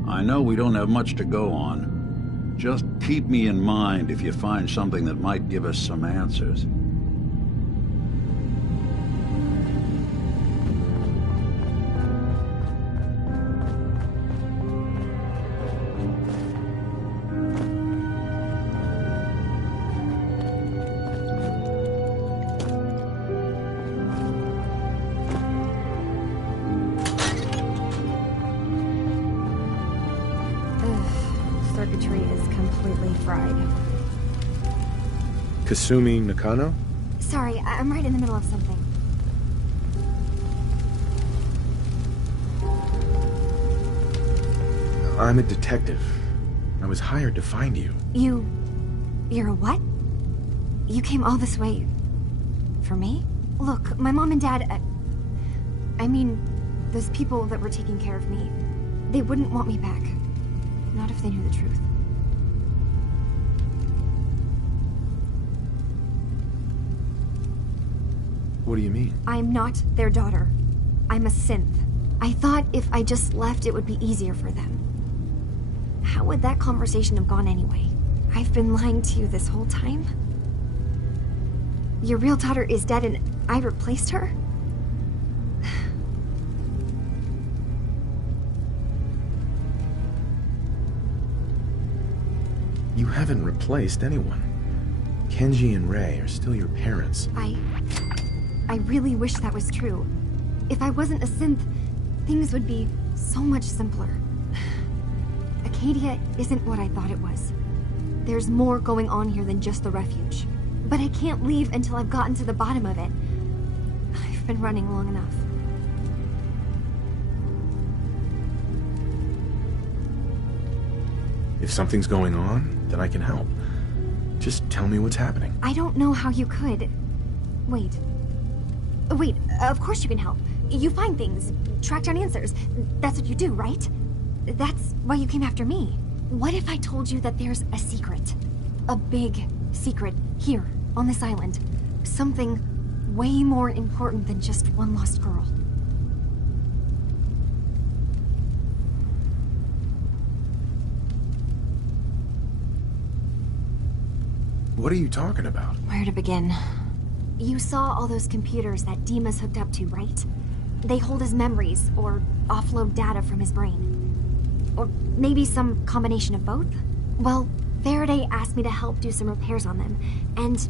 I know we don't have much to go on. Just keep me in mind if you find something that might give us some answers. Circuitry is completely fried. Kasumi Nakano? Sorry, I'm right in the middle of something. I'm a detective. I was hired to find you. You're a what? You came all this way... for me? Look, my mom and dad... I mean, those people that were taking care of me, they wouldn't want me back. Not if they knew the truth. What do you mean? I'm not their daughter. I'm a synth. I thought if I just left, it would be easier for them. How would that conversation have gone anyway? I've been lying to you this whole time? Your real daughter is dead and I replaced her? You haven't replaced anyone. Kenji and Rei are still your parents. I really wish that was true. If I wasn't a synth, things would be so much simpler. Acadia isn't what I thought it was. There's more going on here than just the refuge. But I can't leave until I've gotten to the bottom of it. I've been running long enough. If something's going on, then I can help. Just tell me what's happening. I don't know how you could. Wait, of course you can help. You find things, track down answers. That's what you do, right? That's why you came after me. What if I told you that there's a secret? a big secret here, on this island. Something way more important than just one lost girl. What are you talking about? Where to begin? You saw all those computers that Dima's hooked up to, right? They hold his memories, or offload data from his brain. Or maybe some combination of both? Well, Faraday asked me to help do some repairs on them, and,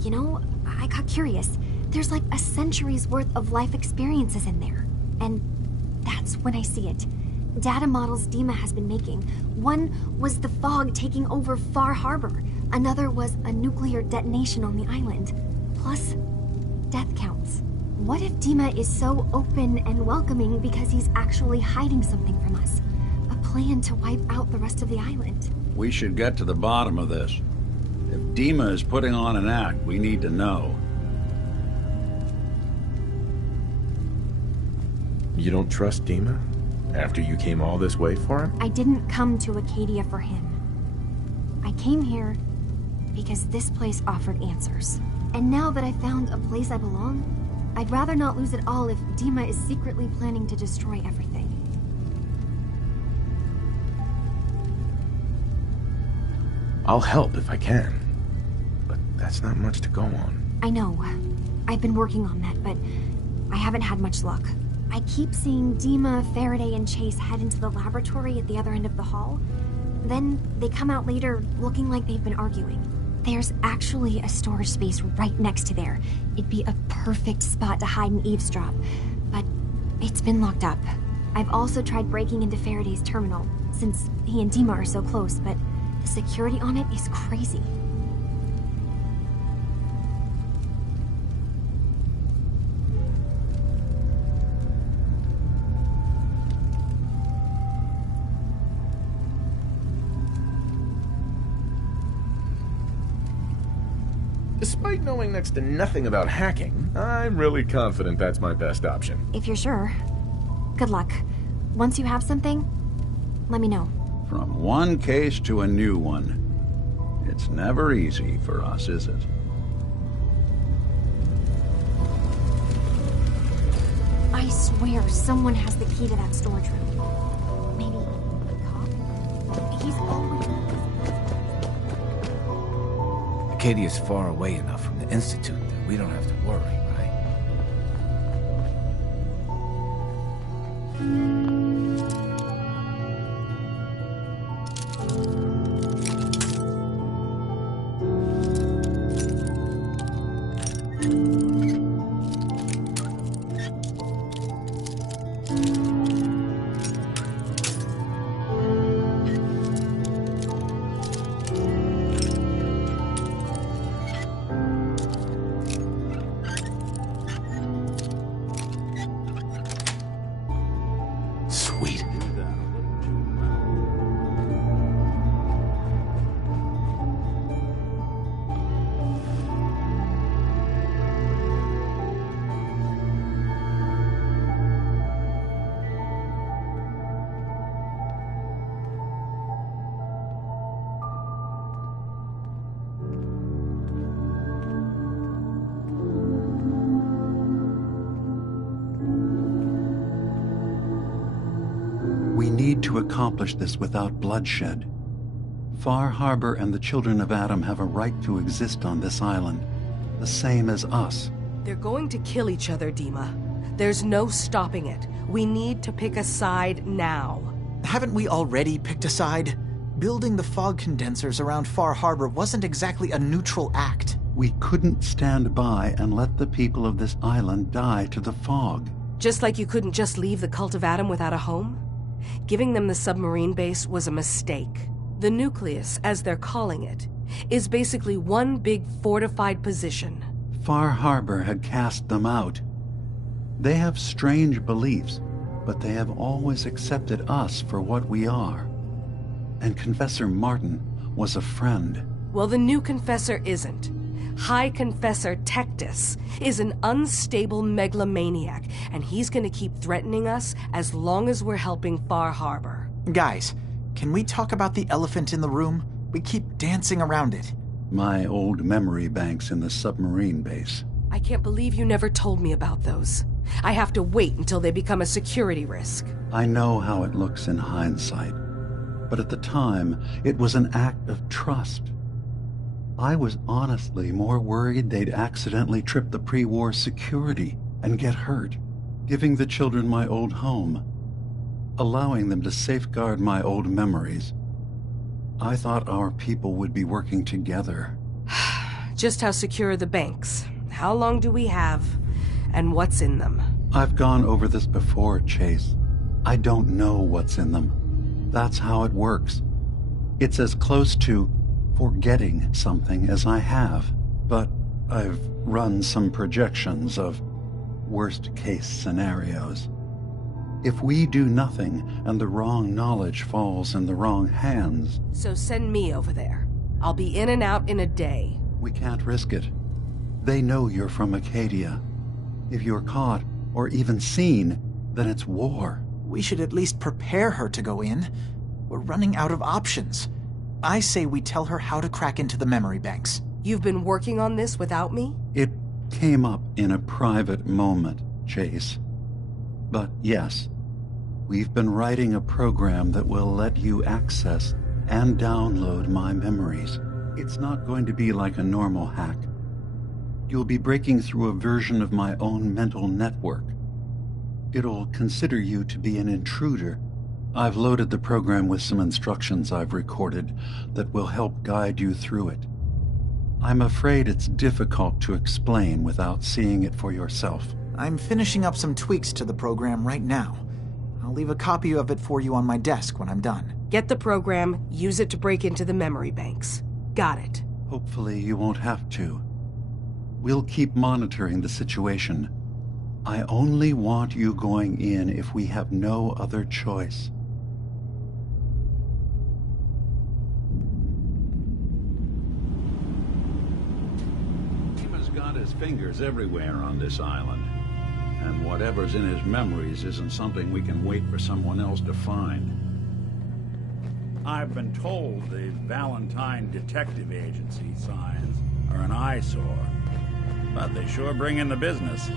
you know, I got curious. There's like a century's worth of life experiences in there. And that's when I see it. Data models Dima has been making. One was the fog taking over Far Harbor. Another was a nuclear detonation on the island. Plus, death counts. What if Dima is so open and welcoming because he's actually hiding something from us? A plan to wipe out the rest of the island? We should get to the bottom of this. If Dima is putting on an act, we need to know. You don't trust Dima? After you came all this way for him? I didn't come to Acadia for him. I came here because this place offered answers. And now that I found a place I belong, I'd rather not lose it all if Dima is secretly planning to destroy everything. I'll help if I can. But that's not much to go on. I know. I've been working on that, but I haven't had much luck. I keep seeing Dima, Faraday, and Chase head into the laboratory at the other end of the hall. Then they come out later looking like they've been arguing. There's actually a storage space right next to there. It'd be a perfect spot to hide and eavesdrop, but it's been locked up. I've also tried breaking into Faraday's terminal, since he and Dima are so close, but the security on it is crazy. Despite knowing next to nothing about hacking, I'm really confident that's my best option. If you're sure. Good luck. Once you have something, let me know. From one case to a new one. It's never easy for us, is it? I swear someone has the key to that storage room. Maybe a cop? He's always... Acadia's far away enough from the Institute that we don't have to worry, right? We need to accomplish this without bloodshed. Far Harbor and the children of Adam have a right to exist on this island, the same as us. They're going to kill each other, Dima. There's no stopping it. We need to pick a side now. Haven't we already picked a side? Building the fog condensers around Far Harbor wasn't exactly a neutral act. We couldn't stand by and let the people of this island die to the fog. Just like you couldn't just leave the Cult of Adam without a home? Giving them the submarine base was a mistake. The nucleus, as they're calling it, is basically one big fortified position. Far Harbor had cast them out. They have strange beliefs, but they have always accepted us for what we are. And Confessor Martin was a friend. Well, the new Confessor isn't. High Confessor Tectus is an unstable megalomaniac, and he's gonna keep threatening us as long as we're helping Far Harbor. Guys, can we talk about the elephant in the room? We keep dancing around it. My old memory banks in the submarine base. I can't believe you never told me about those. I have to wait until they become a security risk. I know how it looks in hindsight, but at the time, it was an act of trust. I was honestly more worried they'd accidentally trip the pre-war security and get hurt, giving the children my old home, allowing them to safeguard my old memories. I thought our people would be working together. Just how secure are the banks? How long do we have? And what's in them? I've gone over this before, Chase. I don't know what's in them. That's how it works. It's as close to forgetting something as I have. But I've run some projections of worst-case scenarios. If we do nothing and the wrong knowledge falls in the wrong hands... So send me over there. I'll be in and out in a day. We can't risk it. They know you're from Acadia. If you're caught, or even seen, then it's war. We should at least prepare her to go in. We're running out of options. I say we tell her how to crack into the memory banks. You've been working on this without me? It came up in a private moment, Chase. But yes, we've been writing a program that will let you access and download my memories. It's not going to be like a normal hack. You'll be breaking through a version of my own mental network. It'll consider you to be an intruder. I've loaded the program with some instructions I've recorded that will help guide you through it. I'm afraid it's difficult to explain without seeing it for yourself. I'm finishing up some tweaks to the program right now. I'll leave a copy of it for you on my desk when I'm done. Get the program, use it to break into the memory banks. Got it. Hopefully you won't have to. We'll keep monitoring the situation. I only want you going in if we have no other choice. Dima's got his fingers everywhere on this island. And whatever's in his memories isn't something we can wait for someone else to find. I've been told the Valentine Detective Agency signs are an eyesore, but they sure bring in the business.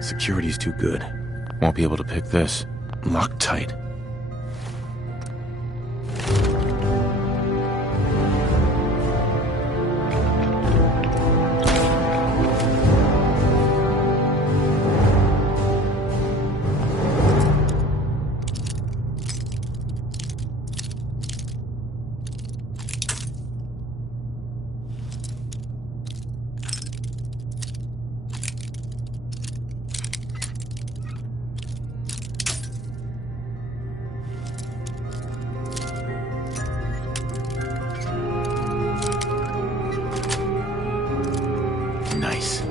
Security's too good. Won't be able to pick this. Locked tight. Nice.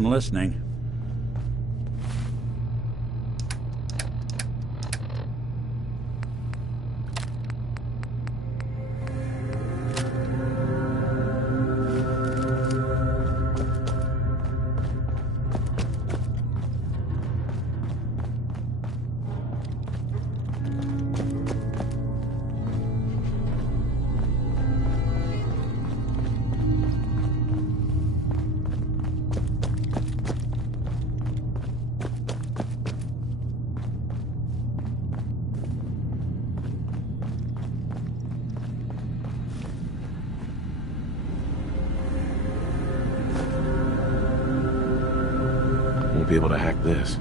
I'm listening. Won't be able to hack this.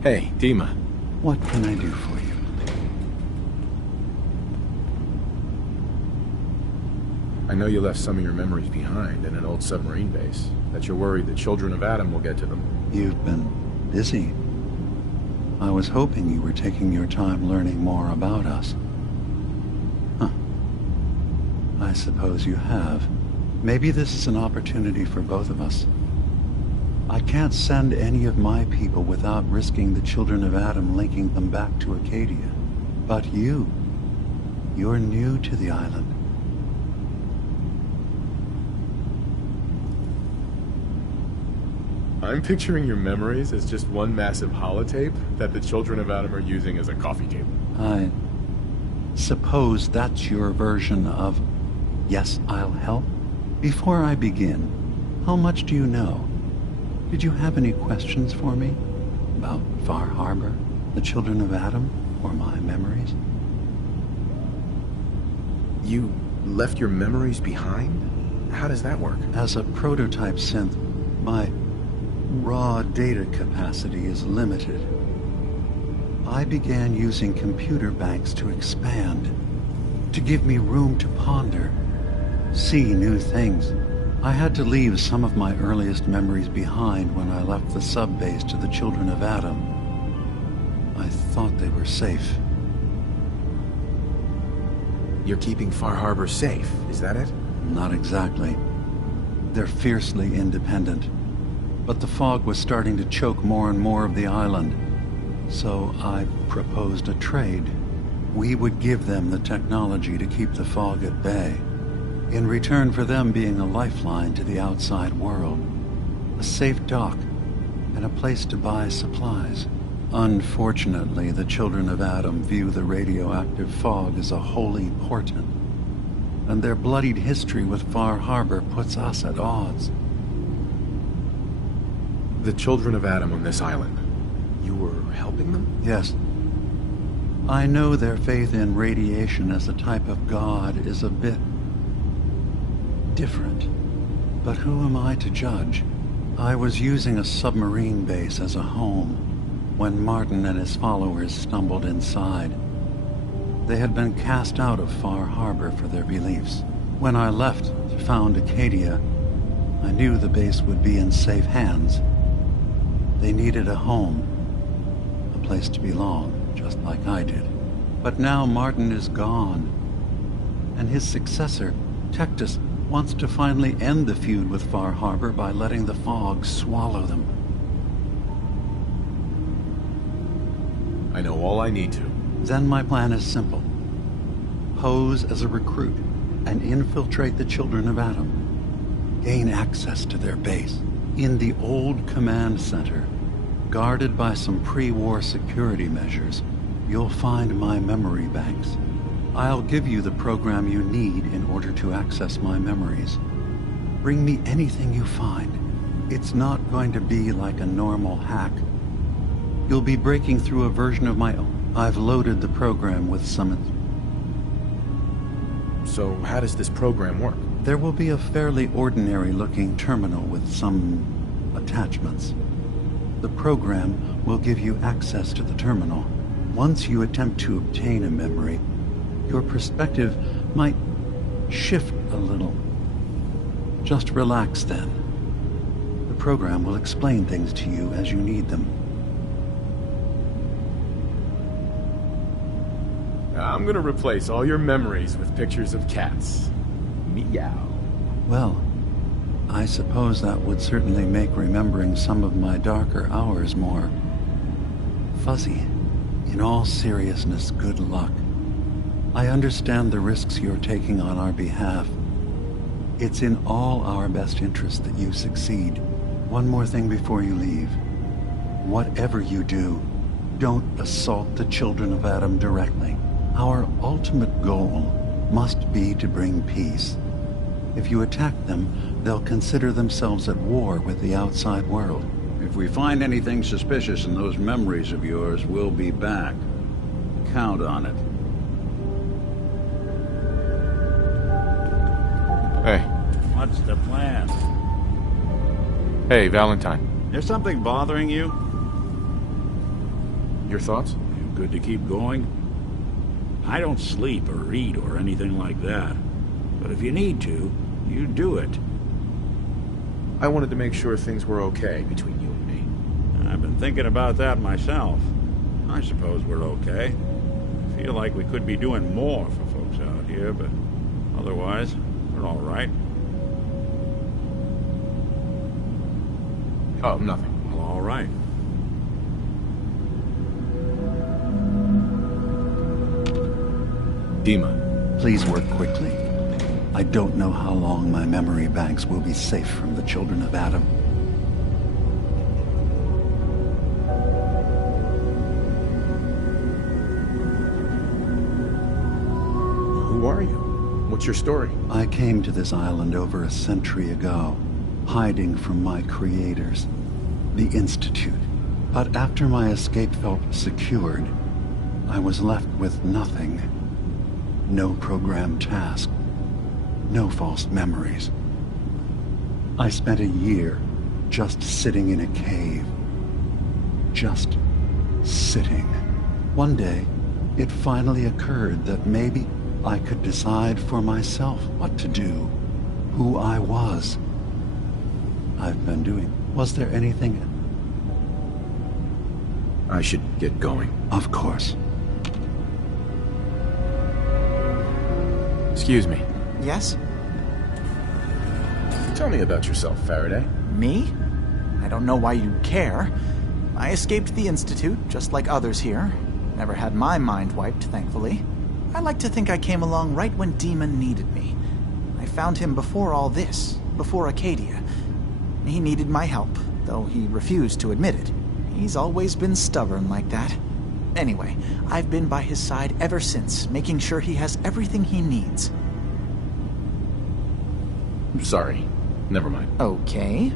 Hey, Dima. What can I do for you? I know you left some of your memories behind in an old submarine base, that you're worried the children of Adam will get to them. You've been busy. I was hoping you were taking your time learning more about us. Huh. I suppose you have. Maybe this is an opportunity for both of us. I can't send any of my people without risking the children of Adam linking them back to Acadia. But you're new to the island. I'm picturing your memories as just one massive holotape that the children of Adam are using as a coffee table. I suppose that's your version of, yes, I'll help? Before I begin, how much do you know? Did you have any questions for me? About Far Harbor, the children of Adam, or my memories? You left your memories behind? How does that work? As a prototype synth, my raw data capacity is limited. I began using computer banks to expand, to give me room to ponder, see new things. I had to leave some of my earliest memories behind when I left the sub-base to the children of Adam. I thought they were safe. You're keeping Far Harbor safe, is that it? Not exactly. They're fiercely independent. But the fog was starting to choke more and more of the island. So I proposed a trade. We would give them the technology to keep the fog at bay, in return for them being a lifeline to the outside world, a safe dock, and a place to buy supplies. Unfortunately, the children of Adam view the radioactive fog as a holy portent, and their bloodied history with Far Harbor puts us at odds. The children of Adam on this island, you were helping them? Yes. I know their faith in radiation as a type of god is a bit different, but who am I to judge? I was using a submarine base as a home when Martin and his followers stumbled inside. They had been cast out of Far Harbor for their beliefs. When I left to found Acadia, I knew the base would be in safe hands. They needed a home, a place to belong, just like I did. But now Martin is gone, and his successor, Tectus, wants to finally end the feud with Far Harbor by letting the fog swallow them. I know all I need to. Then my plan is simple. Pose as a recruit and infiltrate the Children of Adam. Gain access to their base in the old command center. Guarded by some pre-war security measures, you'll find my memory banks. I'll give you the program you need in order to access my memories. Bring me anything you find. It's not going to be like a normal hack. You'll be breaking through a version of my own. I've loaded the program with summons. So how does this program work? There will be a fairly ordinary-looking terminal with some attachments. The program will give you access to the terminal. Once you attempt to obtain a memory, your perspective might shift a little. Just relax then. The program will explain things to you as you need them. I'm gonna replace all your memories with pictures of cats. Meow. Well, I suppose that would certainly make remembering some of my darker hours more fuzzy. In all seriousness, good luck. I understand the risks you're taking on our behalf. It's in all our best interest that you succeed. One more thing before you leave. Whatever you do, don't assault the Children of Adam directly. Our ultimate goal must be to bring peace. If you attack them, they'll consider themselves at war with the outside world. If we find anything suspicious in those memories of yours, we'll be back. Count on it. Hey. What's the plan? Hey, Valentine. There's something bothering you? Your thoughts? You good to keep going? I don't sleep or eat or anything like that. But if you need to, you do it. I wanted to make sure things were okay between you and me. I've been thinking about that myself. I suppose we're okay. I feel like we could be doing more for folks out here, but otherwise, we're all right. Oh, nothing. Well, all right. Dima. Please work quickly. I don't know how long my memory banks will be safe from the Children of Adam. Who are you? What's your story? I came to this island over a century ago, hiding from my creators, the Institute. But after my escape felt secured, I was left with nothing. No program task. No false memories. I spent a year just sitting in a cave. Just sitting. One day, it finally occurred that maybe I could decide for myself what to do, who I was. I've been doing. Was there anything? I should get going. Of course. Excuse me. Yes? Tell me about yourself, Faraday. Me? I don't know why you'd care. I escaped the Institute, just like others here. Never had my mind wiped, thankfully. I like to think I came along right when Demon needed me. I found him before all this, before Acadia. He needed my help, though he refused to admit it. He's always been stubborn like that. Anyway, I've been by his side ever since, making sure he has everything he needs. I'm sorry. Never mind. Okay.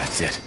That's it.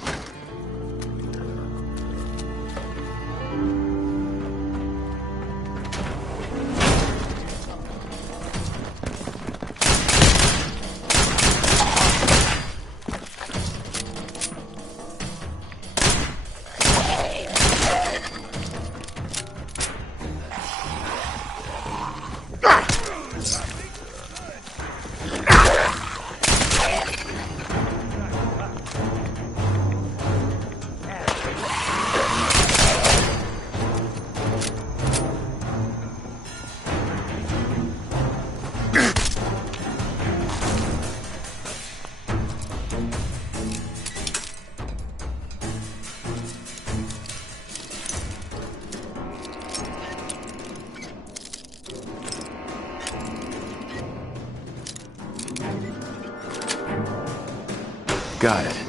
Got it.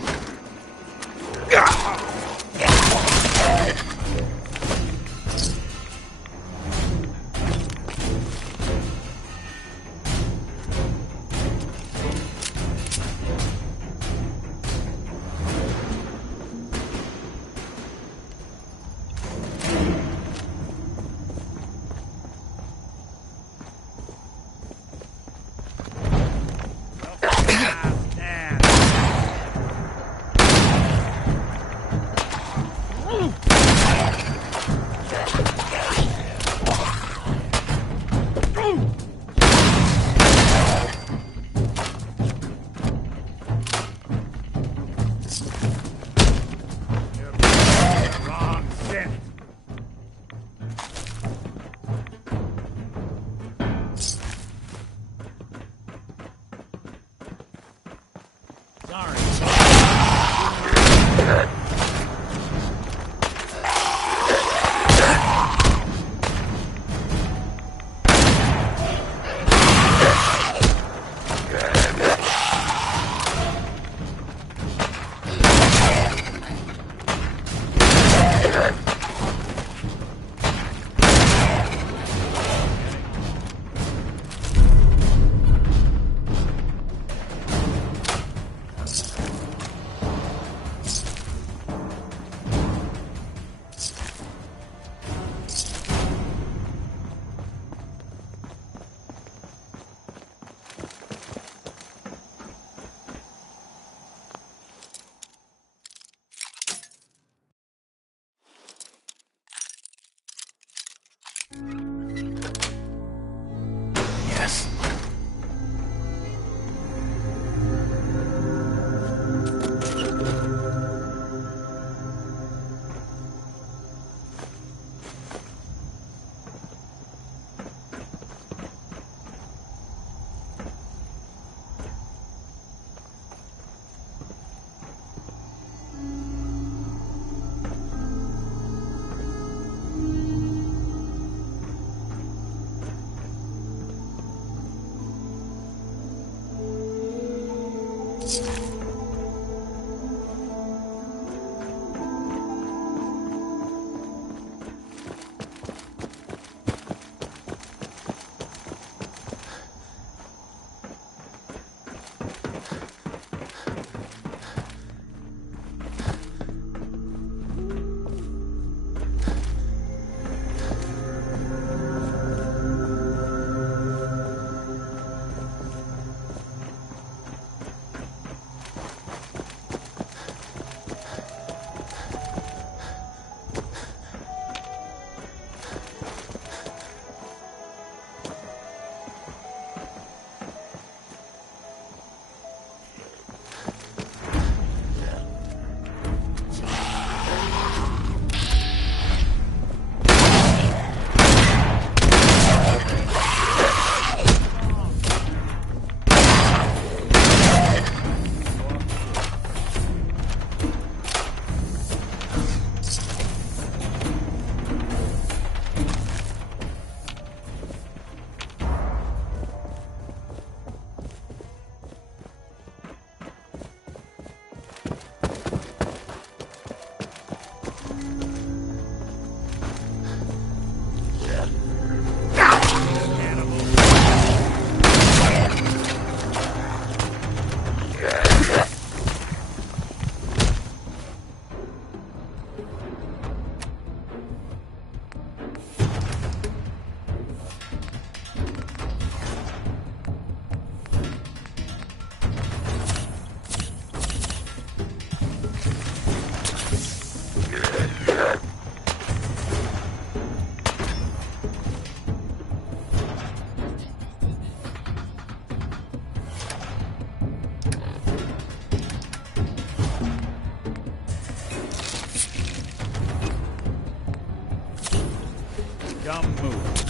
Dumb move.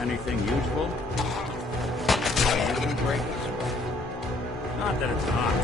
Anything useful? Not that it's hot.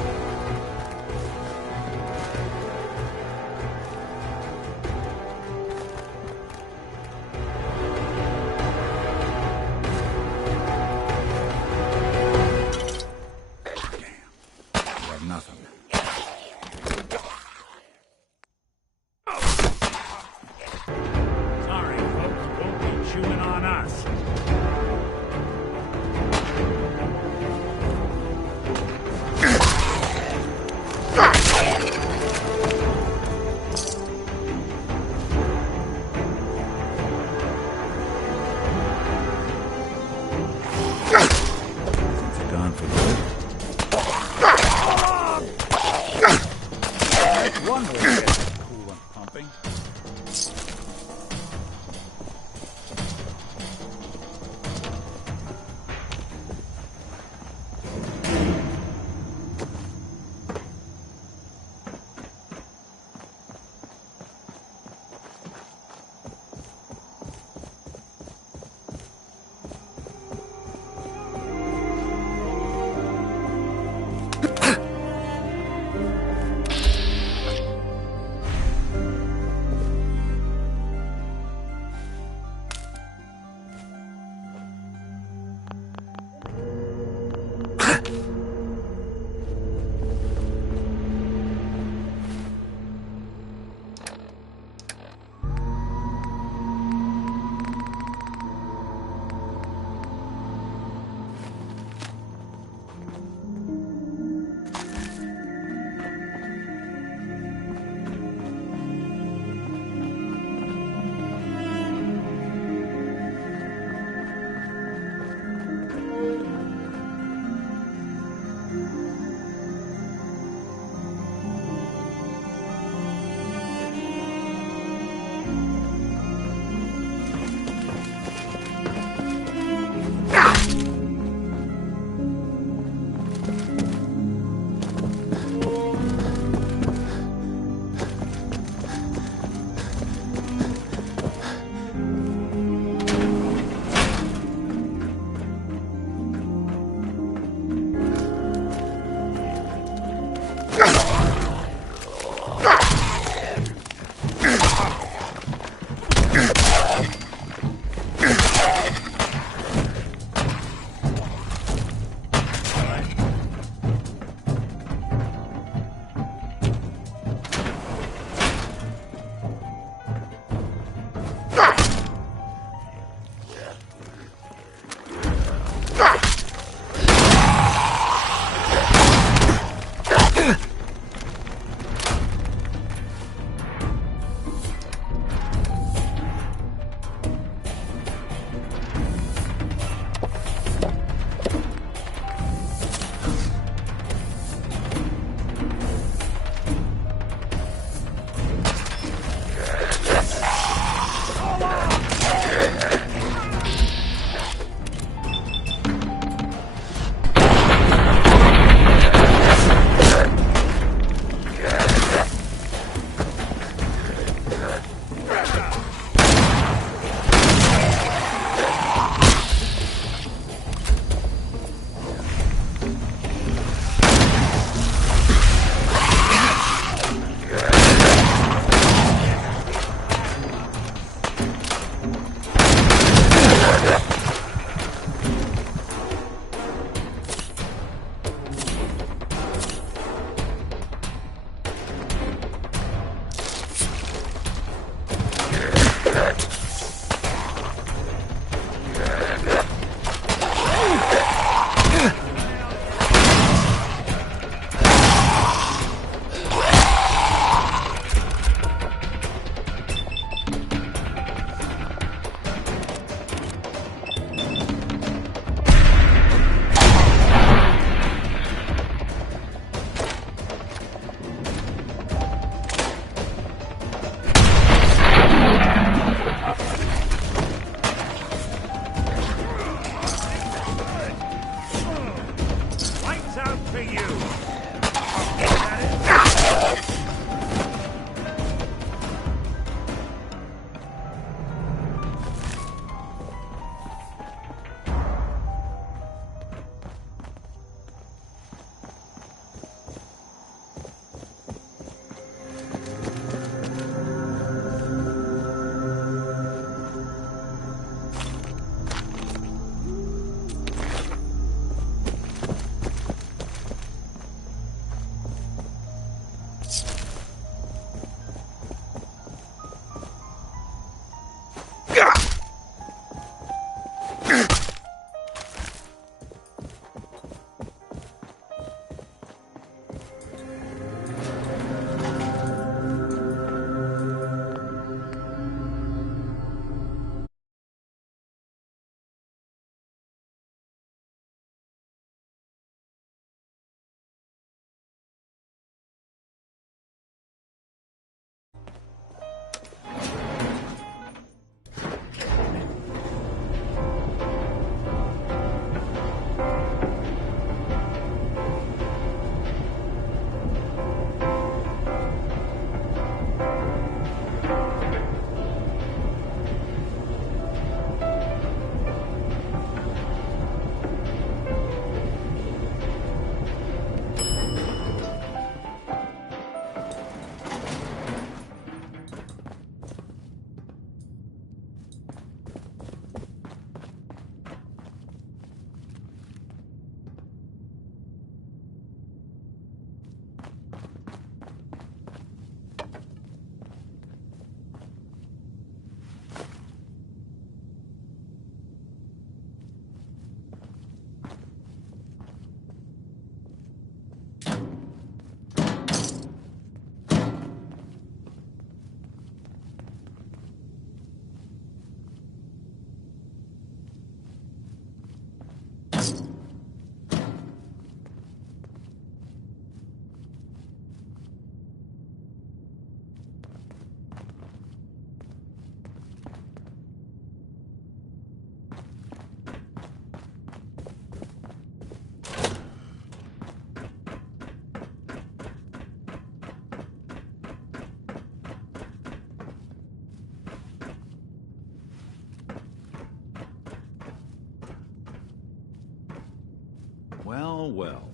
Well, well.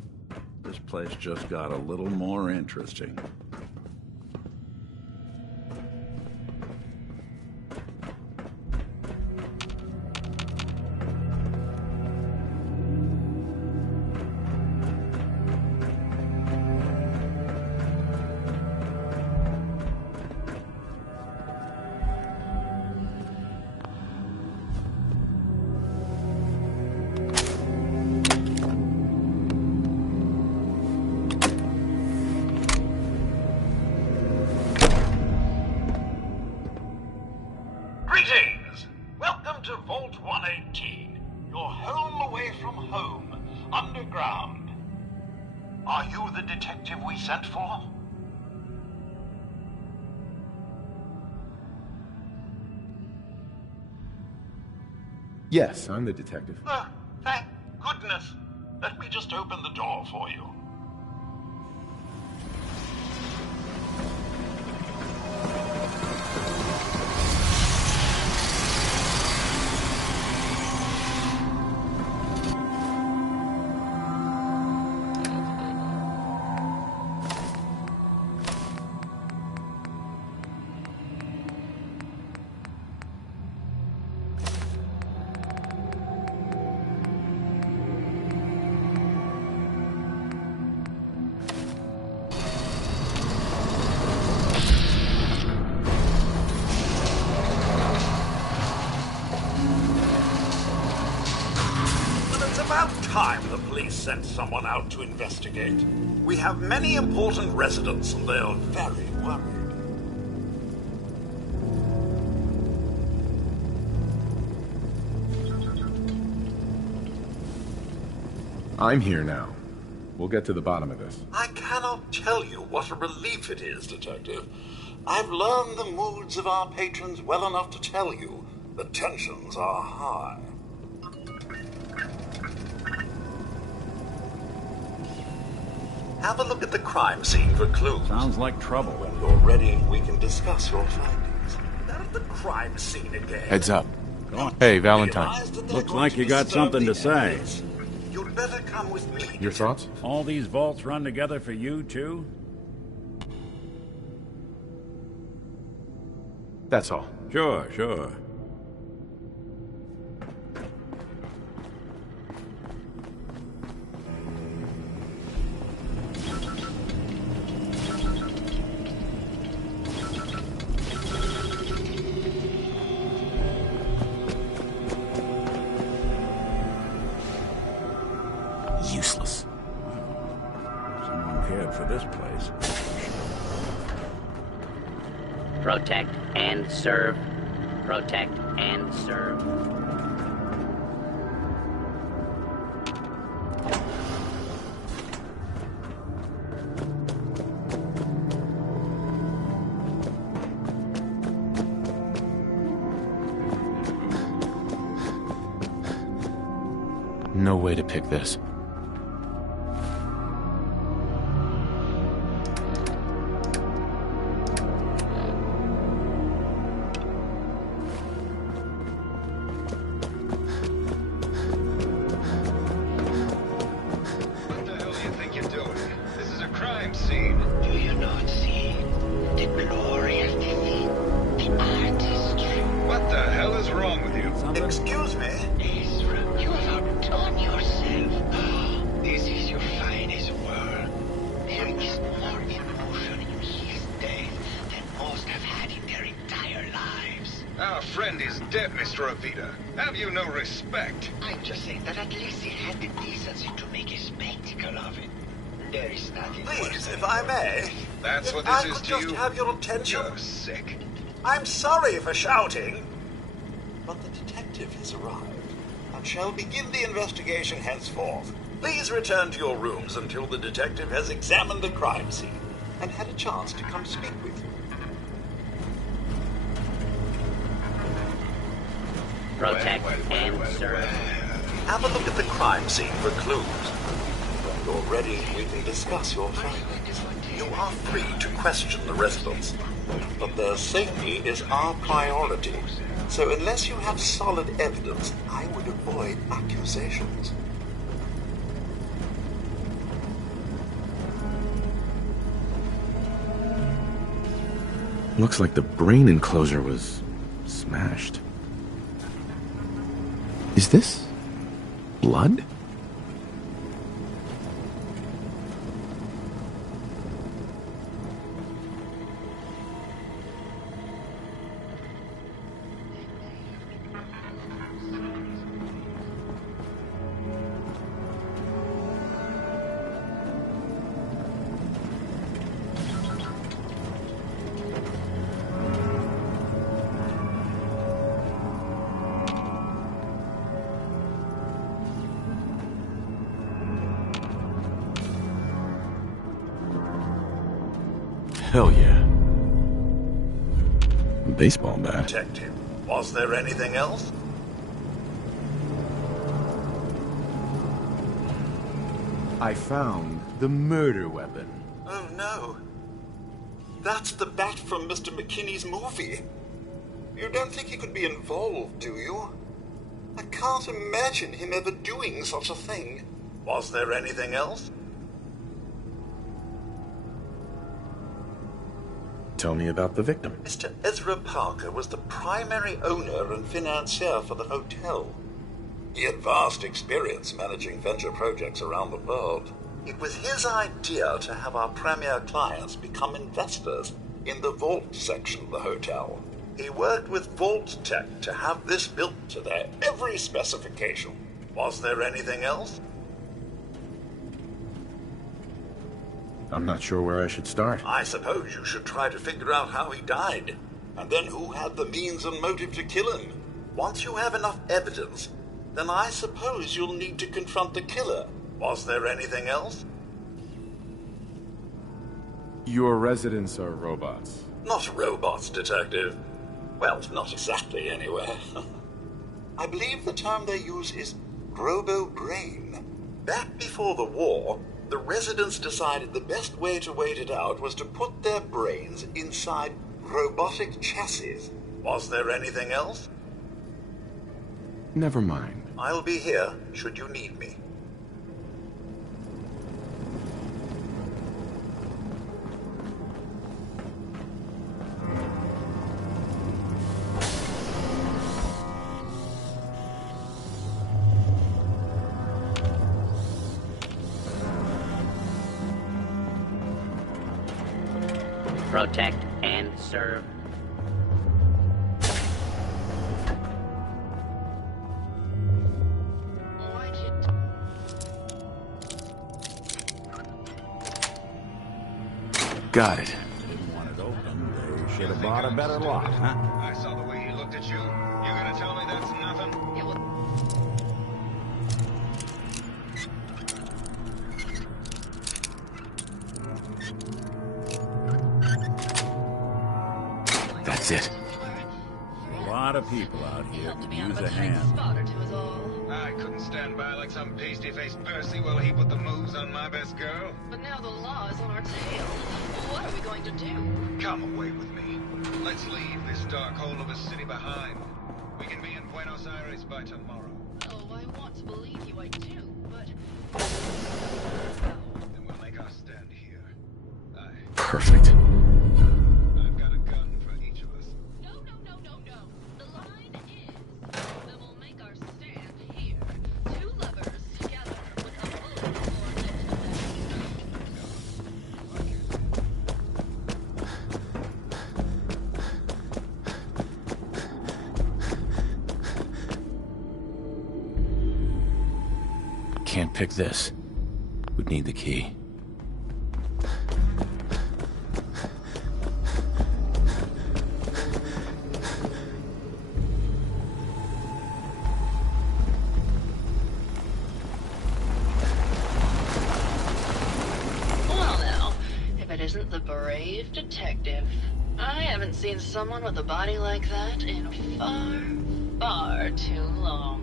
This place just got a little more interesting. Greetings! Welcome to Vault 118, your home away from home, underground. Are you the detective we sent for? Yes, I'm the detective. Thank goodness. Let me just open the door for you. Time the police sent someone out to investigate. We have many important residents and they are very worried. I'm here now. We'll get to the bottom of this. I cannot tell you what a relief it is, Detective. I've learned the moods of our patrons well enough to tell you the tensions are high. Have a look at the crime scene for clues. Sounds like trouble. When you're ready, we can discuss your findings. Now at the crime scene again. Heads up. Hey, Valentine. Looks like you got something to say. You'd better come with me. Your thoughts? All these vaults run together for you, too? That's all. Sure, sure. Useless. Someone cared for this place. Protect and serve. Protect and serve. No way to pick this. Excuse me? Ezra, you have outdone yourself. This is your finest work. There is more emotion in his death than most have had in their entire lives. Our friend is dead, Mr. Avita. Have you no respect? I'm just saying that at least he had the decency to make a spectacle of it. There is nothing Please, if I may. That's if what this I is could to just you. have your attention. You're sick. I'm sorry for shouting, but the detective has arrived and shall begin the investigation henceforth. Please return to your rooms until the detective has examined the crime scene and had a chance to come speak with you. Protect and serve. Have a look at the crime scene for clues. When you're ready, we can discuss your findings. You are free to question the residents, but their safety is our priority. So unless you have solid evidence, I would avoid accusations. Looks like the brain enclosure was smashed. Is this blood? Hell yeah. A baseball bat. Detective, was there anything else? I found the murder weapon. Oh no. That's the bat from Mr. McKinney's movie. You don't think he could be involved, do you? I can't imagine him ever doing such a thing. Was there anything else? Tell me about the victim. Mr. Ezra Parker was the primary owner and financier for the hotel. He had vast experience managing venture projects around the world. It was his idea to have our premier clients become investors in the vault section of the hotel. He worked with Vault Tech to have this built to their every specification. Was there anything else? I'm not sure where I should start. I suppose you should try to figure out how he died, and then who had the means and motive to kill him. Once you have enough evidence, then I suppose you'll need to confront the killer. Was there anything else? Your residents are robots. Not robots, Detective. Well, not exactly, anyway. I believe the term they use is robo-brain. Back before the war, the residents decided the best way to wait it out was to put their brains inside robotic chassis. Was there anything else? Never mind. I'll be here should you need me. Protect and serve. Got it. Didn't want it open. They should have bought a better lot, huh? I saw the way he looked at you. You're gonna tell me that's nothing? That's it. A lot of people out here could use a hand. I couldn't stand by like some pasty-faced Percy while he put the moves on my best girl. But now the law is on our tail. What are we going to do? Come away with me. Let's leave this dark hole of a city behind. We can be in Buenos Aires by tomorrow. Oh, I want to believe you, I do, but... Then we'll make our stand here. Perfect. I've got a gun for each of us. No. The line is that we'll make our stand here. Two lovers together with a bullet for Can't pick this. Would need the key. Well now, if it isn't the brave detective. I haven't seen someone with a body like that in far too long.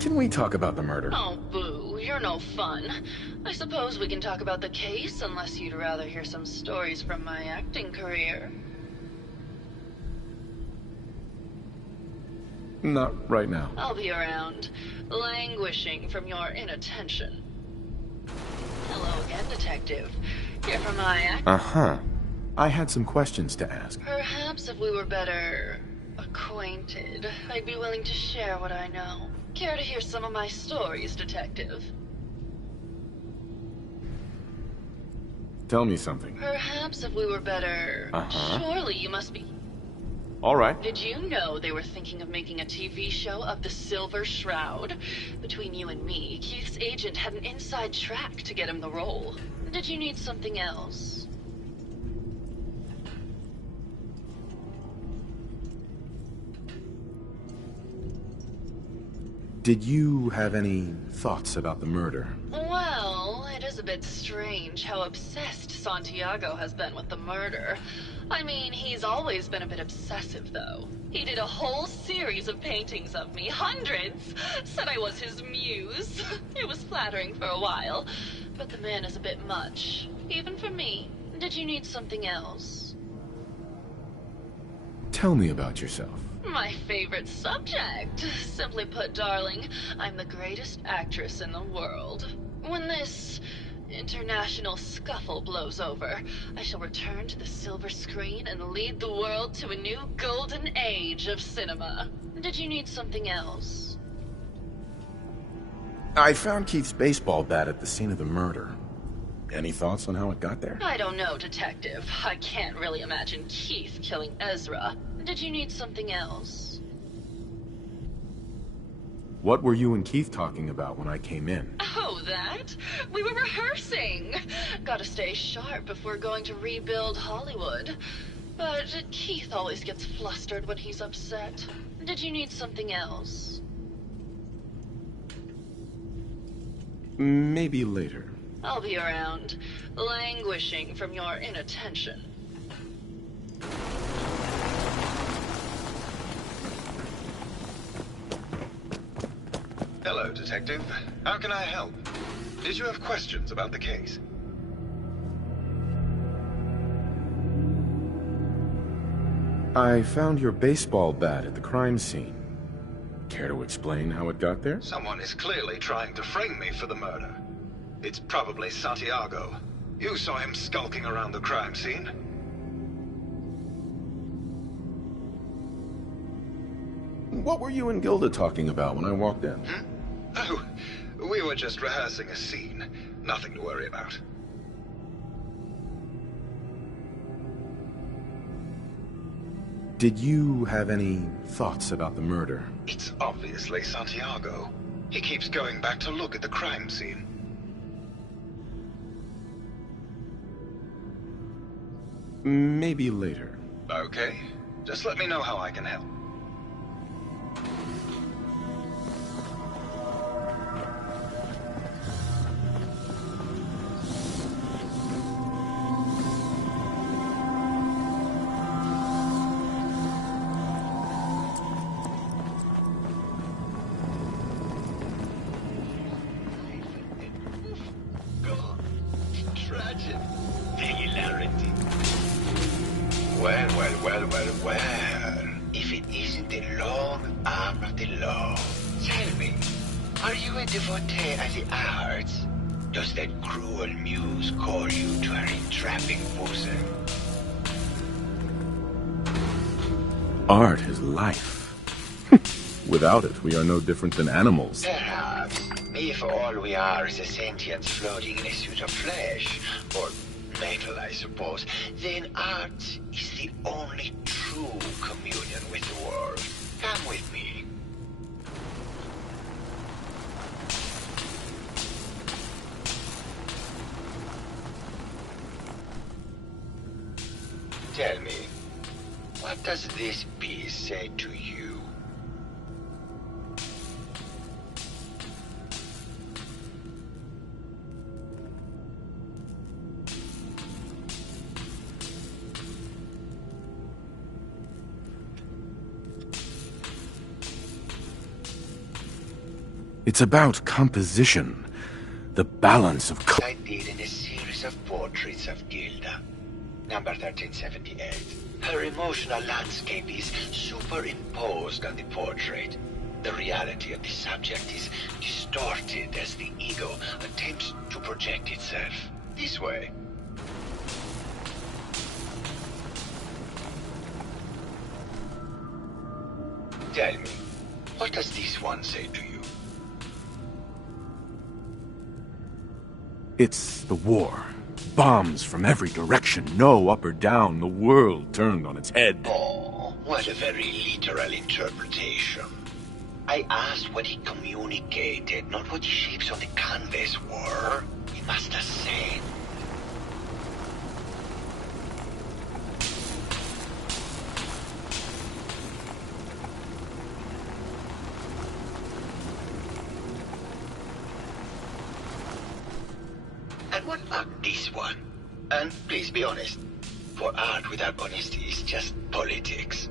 Can we talk about the murder? Oh, boo, you're no fun. I suppose we can talk about the case, unless you'd rather hear some stories from my acting career. Not right now. I'll be around, languishing from your inattention. Hello again, Detective. Here for my Uh-huh. I had some questions to ask. Perhaps if we were better acquainted, I'd be willing to share what I know. Care to hear some of my stories, Detective? Tell me something. Perhaps if we were better... Surely you must be... All right. Did you know they were thinking of making a TV show of the Silver Shroud? Between you and me, Keith's agent had an inside track to get him the role. Did you need something else? Did you have any thoughts about the murder? Well, it is a bit strange how obsessed Santiago has been with the murder. I mean, he's always been a bit obsessive, though. He did a whole series of paintings of me, hundreds. Said I was his muse. It was flattering for a while, but the man is a bit much, even for me. Did you need something else? Tell me about yourself. My favorite subject. Simply put, darling, I'm the greatest actress in the world. When this international scuffle blows over, I shall return to the silver screen and lead the world to a new golden age of cinema. Did you need something else? I found Keith's baseball bat at the scene of the murder. Any thoughts on how it got there? I don't know, Detective. I can't really imagine Keith killing Ezra. Did you need something else? What were you and Keith talking about when I came in? Oh, that? We were rehearsing. Gotta stay sharp if we're going to rebuild Hollywood. But Keith always gets flustered when he's upset. Did you need something else? Maybe later. I'll be around, languishing from your inattention. Hello, Detective. How can I help? Did you have questions about the case? I found your baseball bat at the crime scene. Care to explain how it got there? Someone is clearly trying to frame me for the murder. It's probably Santiago. You saw him skulking around the crime scene. What were you and Gilda talking about when I walked in? Oh, we were just rehearsing a scene. Nothing to worry about. Did you have any thoughts about the murder? It's obviously Santiago. He keeps going back to look at the crime scene. Maybe later. Okay. Just let me know how I can help. Tragic. Singularity. Well. If it isn't the long arm of the law. Tell me, are you a devotee of the arts? Does that cruel muse call you to her entrapping bosom? Art is life. Without it, we are no different than animals. Perhaps, if all we are is a sentience floating in a suit of flesh, or metal, I suppose, then art is the only true communion with the world. Come with me. Tell me, what does this piece say to you? It's about composition, the balance of I did in a series of portraits of Gilda, number 1378. Her emotional landscape is superimposed on the portrait. The reality of the subject is distorted as the ego attempts to project itself. This way. Tell me, what does this one say to you? It's the war. Bombs from every direction, no up or down, the world turned on its head. Oh, what a very literal interpretation. I asked what he communicated, not what the shapes on the canvas were. He must have said. And what about this one? And please be honest, for art without honesty is just politics.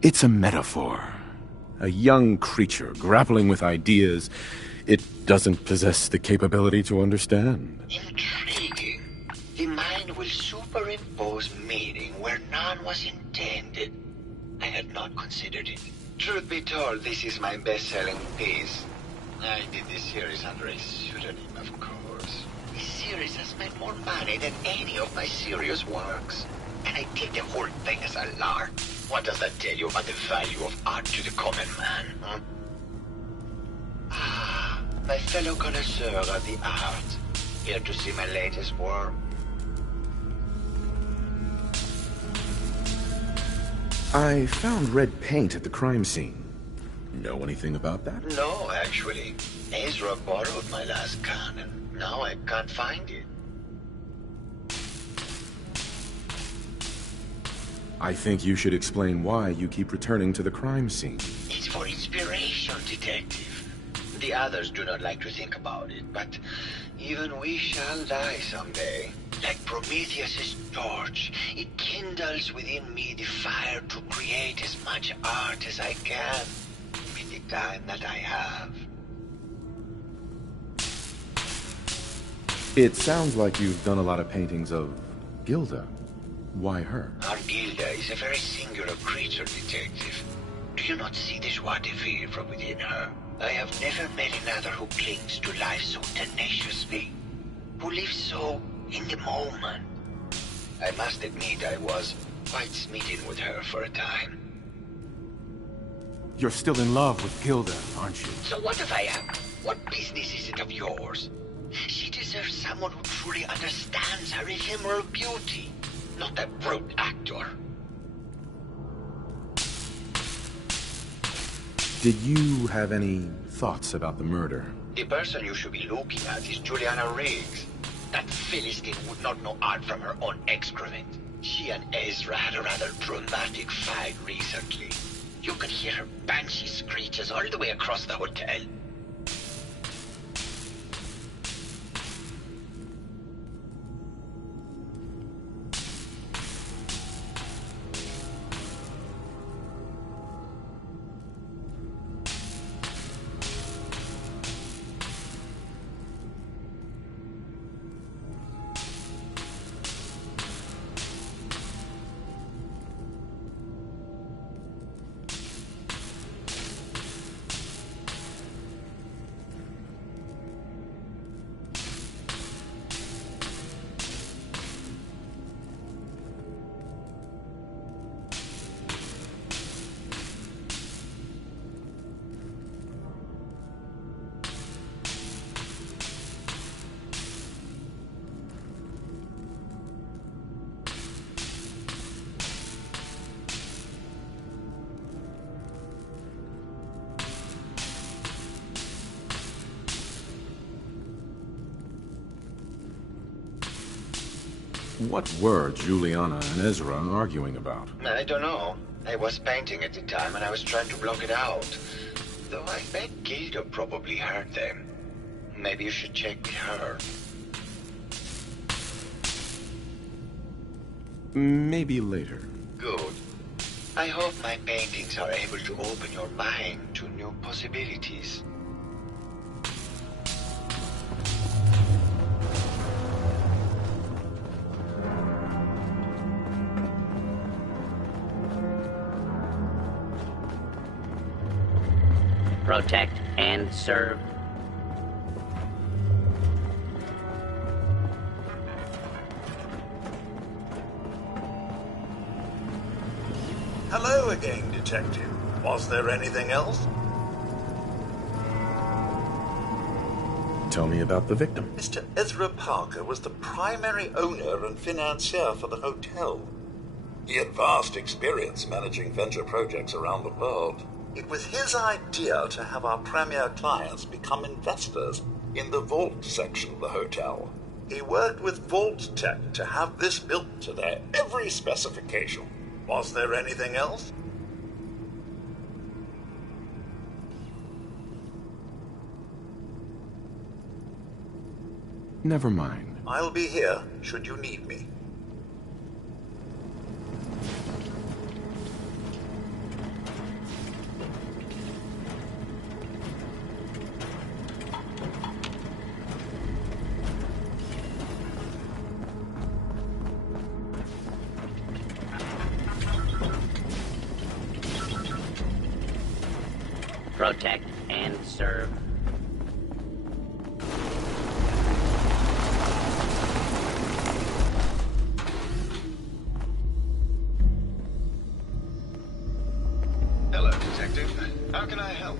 It's a metaphor. A young creature grappling with ideas it doesn't possess the capability to understand. Intriguing. The mind will superimpose meaning where none was intended. I had not considered it. Truth be told, this is my best-selling piece. I did this series under a pseudonym, of course. This series has made more money than any of my serious works. And I did the whole thing as a lark. What does that tell you about the value of art to the common man, huh? Ah, my fellow connoisseur of the art. Here to see my latest work? I found red paint at the crime scene. Know anything about that? No, actually. Ezra borrowed my last cannon. Now I can't find it. I think you should explain why you keep returning to the crime scene. It's for inspiration, detective. The others do not like to think about it, but even we shall die someday. Like Prometheus's torch, it kindles within me the fire to create as much art as I can with the time that I have. It sounds like you've done a lot of paintings of Gilda. Why her? Our Gilda is a very singular creature, detective. Do you not see the joie de vivre from within her? I have never met another who clings to life so tenaciously, who lives so in the moment. I must admit I was quite smitten with her for a time. You're still in love with Gilda, aren't you? So what if I am? What business is it of yours? She deserves someone who truly understands her ephemeral beauty. Not a brute actor. Did you have any thoughts about the murder? The person you should be looking at is Juliana Riggs. That Philistine would not know art from her own excrement. She and Ezra had a rather dramatic fight recently. You could hear her banshee screeches all the way across the hotel. What were Juliana and Ezra arguing about? I don't know. I was painting at the time and I was trying to block it out. Though I bet Gilda probably heard them. Maybe you should check with her. Maybe later. Good. I hope my paintings are able to open your mind to new possibilities. Protect and serve. Hello again, Detective. Was there anything else? Tell me about the victim. Mr. Ezra Parker was the primary owner and financier for the hotel. He had vast experience managing venture projects around the world. It was his idea to have our premier clients become investors in the vault section of the hotel. He worked with Vault Tech to have this built to their every specification. Was there anything else? Never mind. I'll be here should you need me. Protect and serve. Hello, Detective. How can I help?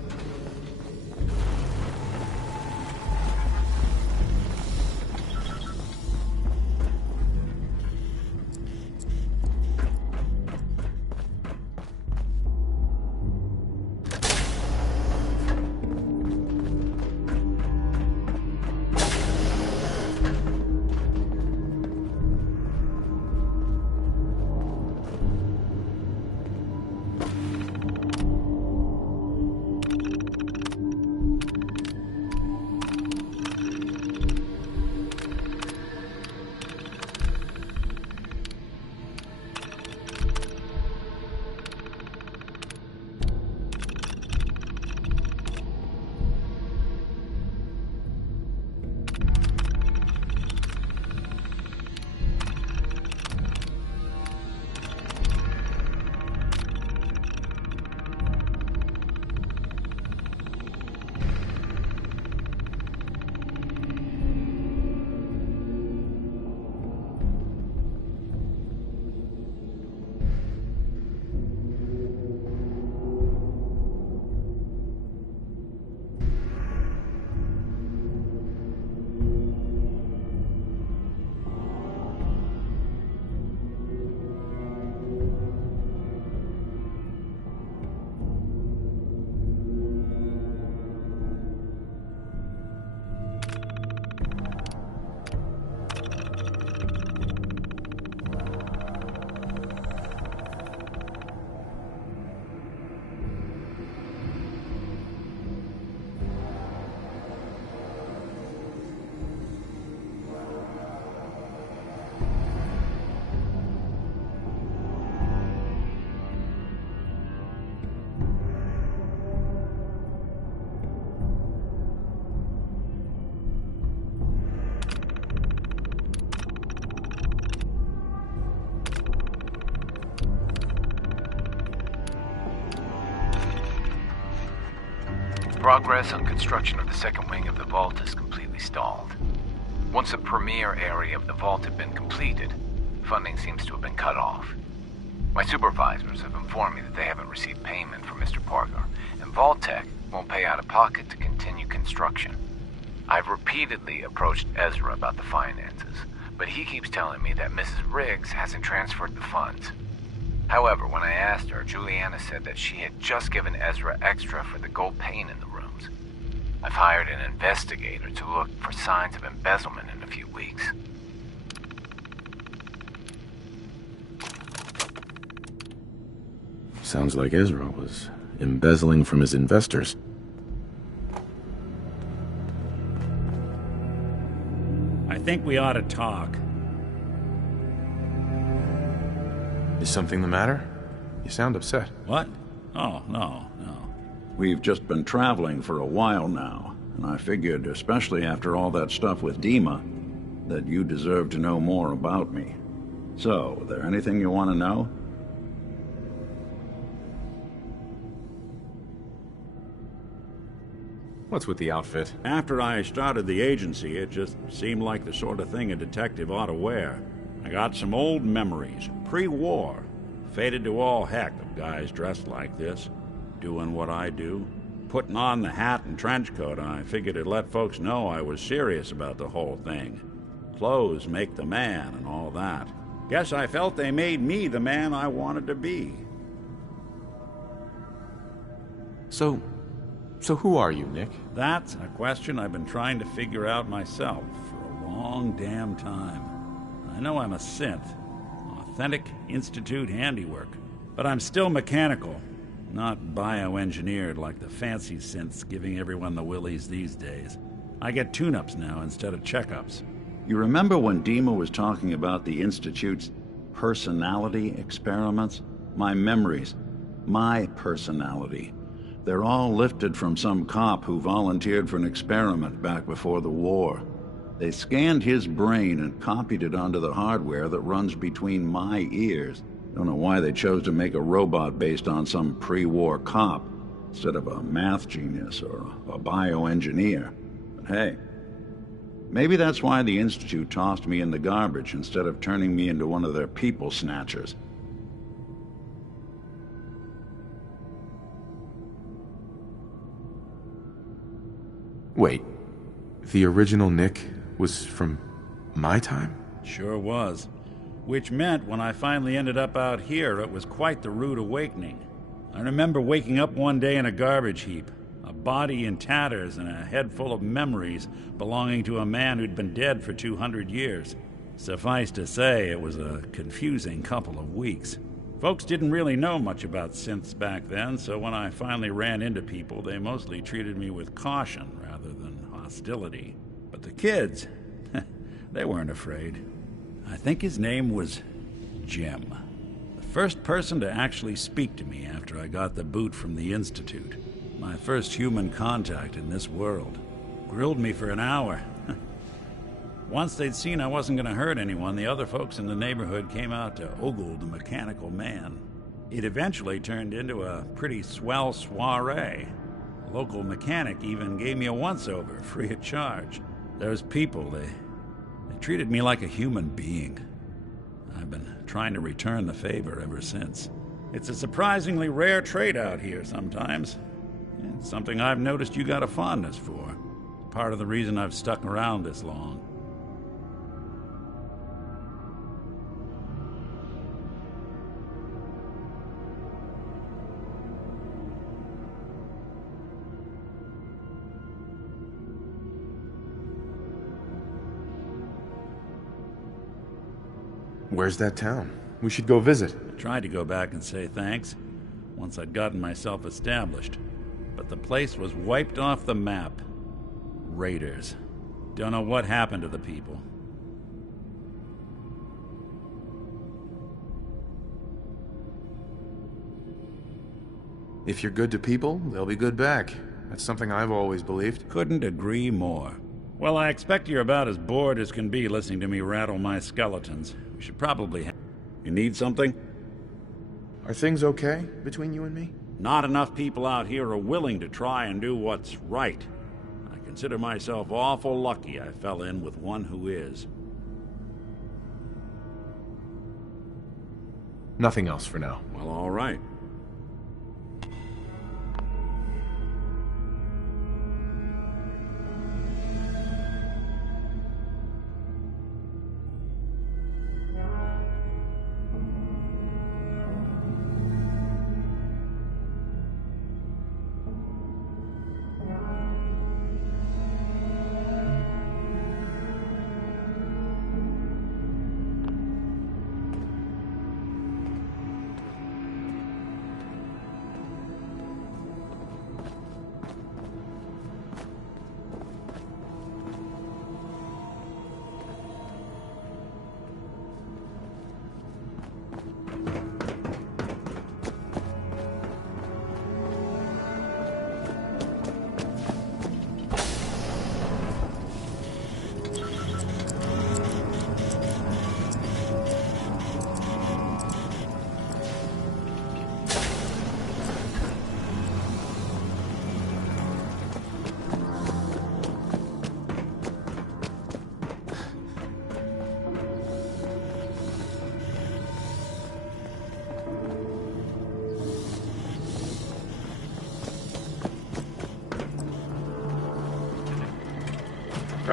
Progress on construction of the second wing of the vault is completely stalled. Once the premier area of the vault had been completed, funding seems to have been cut off. My supervisors have informed me that they haven't received payment from Mr. Parker, and Vault Tech won't pay out of pocket to continue construction. I've repeatedly approached Ezra about the finances, but he keeps telling me that Mrs. Riggs hasn't transferred the funds. However, when I asked her, Juliana said that she had just given Ezra extra for the gold paint in the rooms. I've hired an investigator to look for signs of embezzlement in a few weeks. Sounds like Ezra was embezzling from his investors. I think we ought to talk. Is something the matter? You sound upset. What? Oh, no. We've just been traveling for a while now, and I figured, especially after all that stuff with Dima, that you deserve to know more about me. So, there anything you want to know? What's with the outfit? After I started the agency, it just seemed like the sort of thing a detective ought to wear. I got some old memories, pre-war. Faded to all heck of guys dressed like this, doing what I do. Putting on the hat and trench coat, I figured it'd let folks know I was serious about the whole thing. Clothes make the man and all that. Guess I felt they made me the man I wanted to be. So who are you, Nick? That's a question I've been trying to figure out myself for a long damn time. I know I'm a synth, authentic Institute handiwork, but I'm still mechanical, not bioengineered like the fancy synths giving everyone the willies these days. I get tune-ups now instead of checkups. You remember when Dima was talking about the Institute's personality experiments? My memories. My personality. They're all lifted from some cop who volunteered for an experiment back before the war. They scanned his brain and copied it onto the hardware that runs between my ears. Don't know why they chose to make a robot based on some pre-war cop instead of a math genius or a bioengineer. But hey, maybe that's why the Institute tossed me in the garbage instead of turning me into one of their people snatchers. Wait, the original Nick was from my time? Sure was. Which meant when I finally ended up out here, it was quite the rude awakening. I remember waking up one day in a garbage heap, a body in tatters and a head full of memories belonging to a man who'd been dead for 200 years. Suffice to say, it was a confusing couple of weeks. Folks didn't really know much about synths back then, so when I finally ran into people, they mostly treated me with caution rather than hostility. But the kids, they weren't afraid. I think his name was Jim. The first person to actually speak to me after I got the boot from the Institute. My first human contact in this world. Grilled me for an hour. Once they'd seen I wasn't going to hurt anyone, the other folks in the neighborhood came out to ogle the mechanical man. It eventually turned into a pretty swell soiree. A local mechanic even gave me a once-over, free of charge. Those people, they treated me like a human being. I've been trying to return the favor ever since. It's a surprisingly rare trait out here sometimes. It's something I've noticed you got a fondness for. Part of the reason I've stuck around this long. Where's that town? We should go visit. I tried to go back and say thanks, once I'd gotten myself established. But the place was wiped off the map. Raiders. Don't know what happened to the people. If you're good to people, they'll be good back. That's something I've always believed. Couldn't agree more. Well, I expect you're about as bored as can be listening to me rattle my skeletons. We should probably You need something? Are things okay between you and me? Not enough people out here are willing to try and do what's right. I consider myself awful lucky I fell in with one who is. Nothing else for now. Well, all right.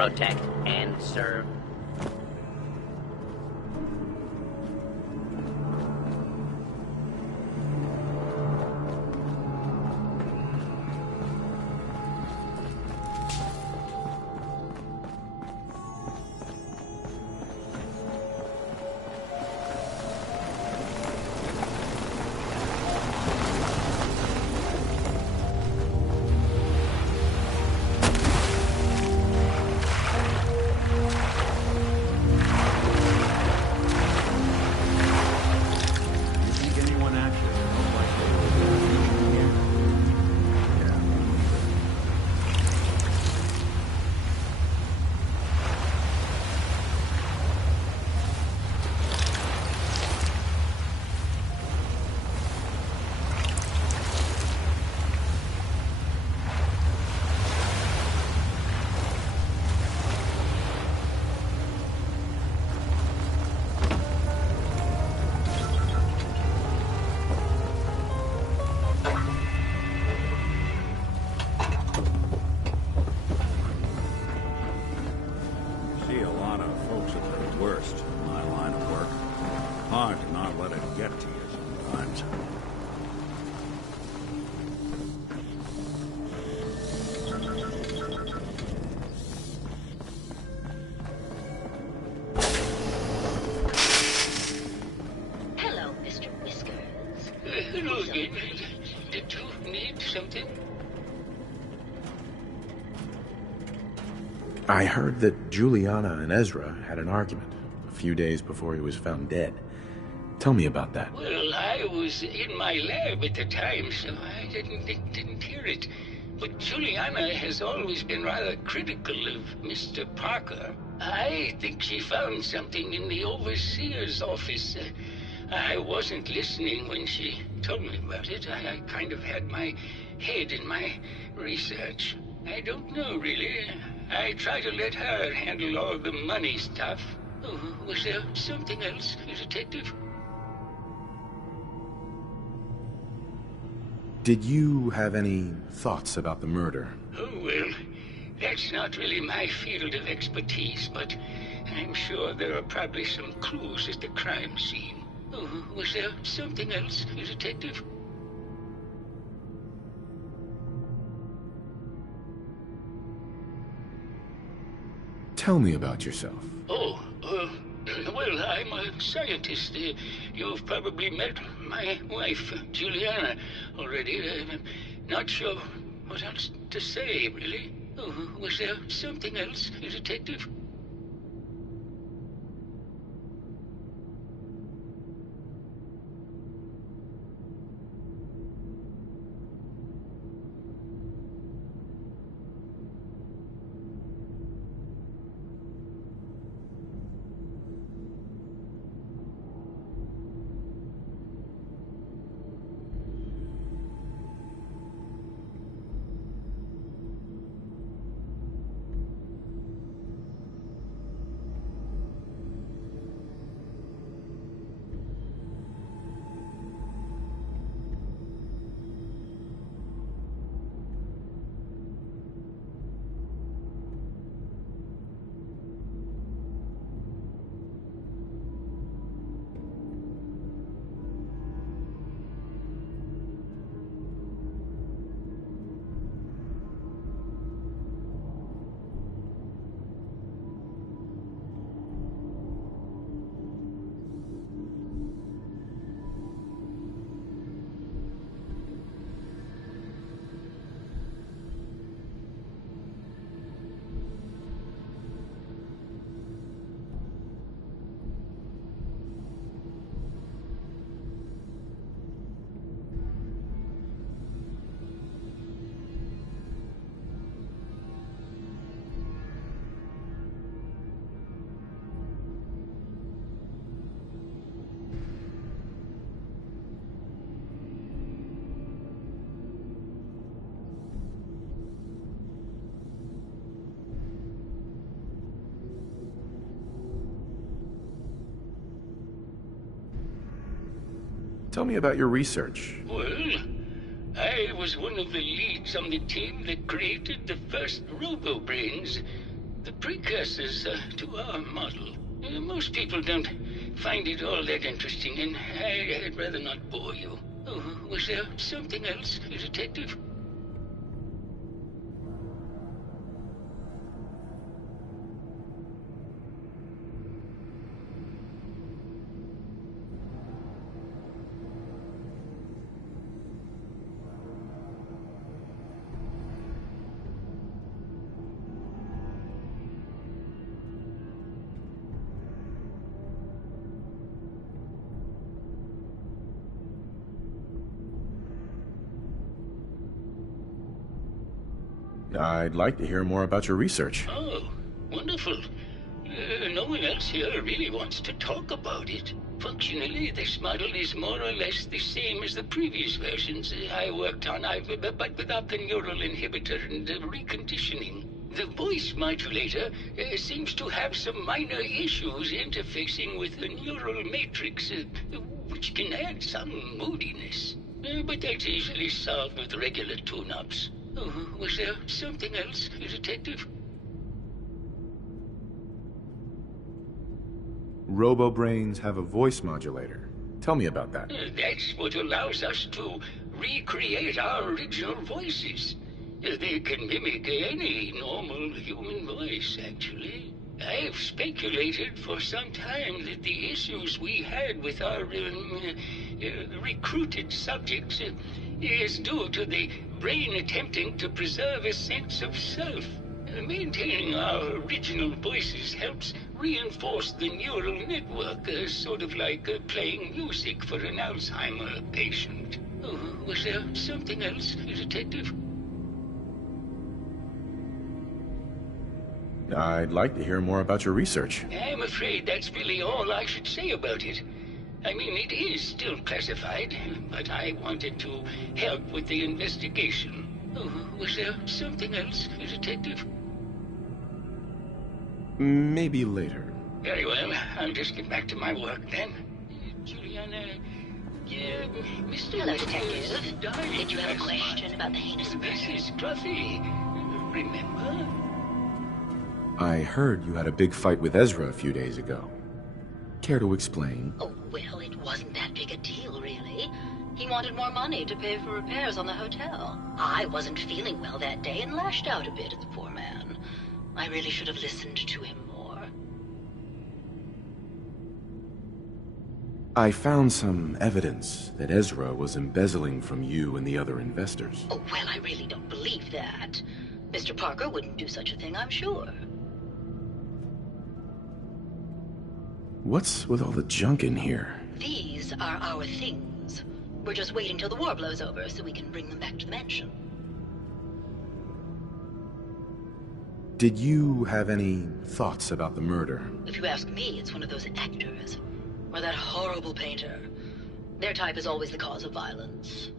Protect and serve. Did you need something? I heard that Juliana and Ezra had an argument a few days before he was found dead. Tell me about that. Well, I was in my lab at the time, so I didn't hear it. But Juliana has always been rather critical of Mr. Parker. I think she found something in the overseer's office. I wasn't listening when she told me about it. I kind of had my head in my research. I don't know, really. I try to let her handle all the money stuff. Oh, was there something else, Detective? Did you have any thoughts about the murder? Oh, well, that's not really my field of expertise, but I'm sure there are probably some clues at the crime scene. Oh, was there something else, Detective? Tell me about yourself. Oh, well, I'm a scientist. You've probably met my wife, Juliana, already. I'm not sure what else to say, really. Oh, was there something else, Detective? Tell me about your research. Well, I was one of the leads on the team that created the first robo-brains. the precursors to our model. Most people don't find it all that interesting, and I'd rather not bore you. Oh, was there something else, Detective? I'd like to hear more about your research. Oh, wonderful. No one else here really wants to talk about it. Functionally, this model is more or less the same as the previous versions I worked on, but without the neural inhibitor and reconditioning. The voice modulator seems to have some minor issues interfacing with the neural matrix, which can add some moodiness. But that's easily solved with regular tune-ups. Oh, was there something else, Detective? Robo-brains have a voice modulator. Tell me about that. That's what allows us to recreate our original voices. They can mimic any normal human voice, actually. I've speculated for some time that the issues we had with our recruited subjects is due to the brain attempting to preserve a sense of self. Maintaining our original voices helps reinforce the neural network, sort of like playing music for an Alzheimer patient. Oh, was there something else, Detective? I'd like to hear more about your research. I'm afraid that's really all I should say about it. I mean, it is still classified, but I wanted to help with the investigation. Oh, was there something else, Detective? Maybe later. Very well. I'll just get back to my work then. Juliana... Mr. Hello, Detective. Did you have a question about the heinous murder? Mrs. Gruffy, remember? I heard you had a big fight with Ezra a few days ago. Care to explain? Oh, well, it wasn't that big a deal, really. He wanted more money to pay for repairs on the hotel. I wasn't feeling well that day and lashed out a bit at the poor man. I really should have listened to him more. I found some evidence that Ezra was embezzling from you and the other investors. Oh, well, I really don't believe that. Mr. Parker wouldn't do such a thing, I'm sure. What's with all the junk in here? These are our things. We're just waiting till the war blows over so we can bring them back to the mansion. Did you have any thoughts about the murder? If you ask me, it's one of those actors. Or that horrible painter. Their type is always the cause of violence.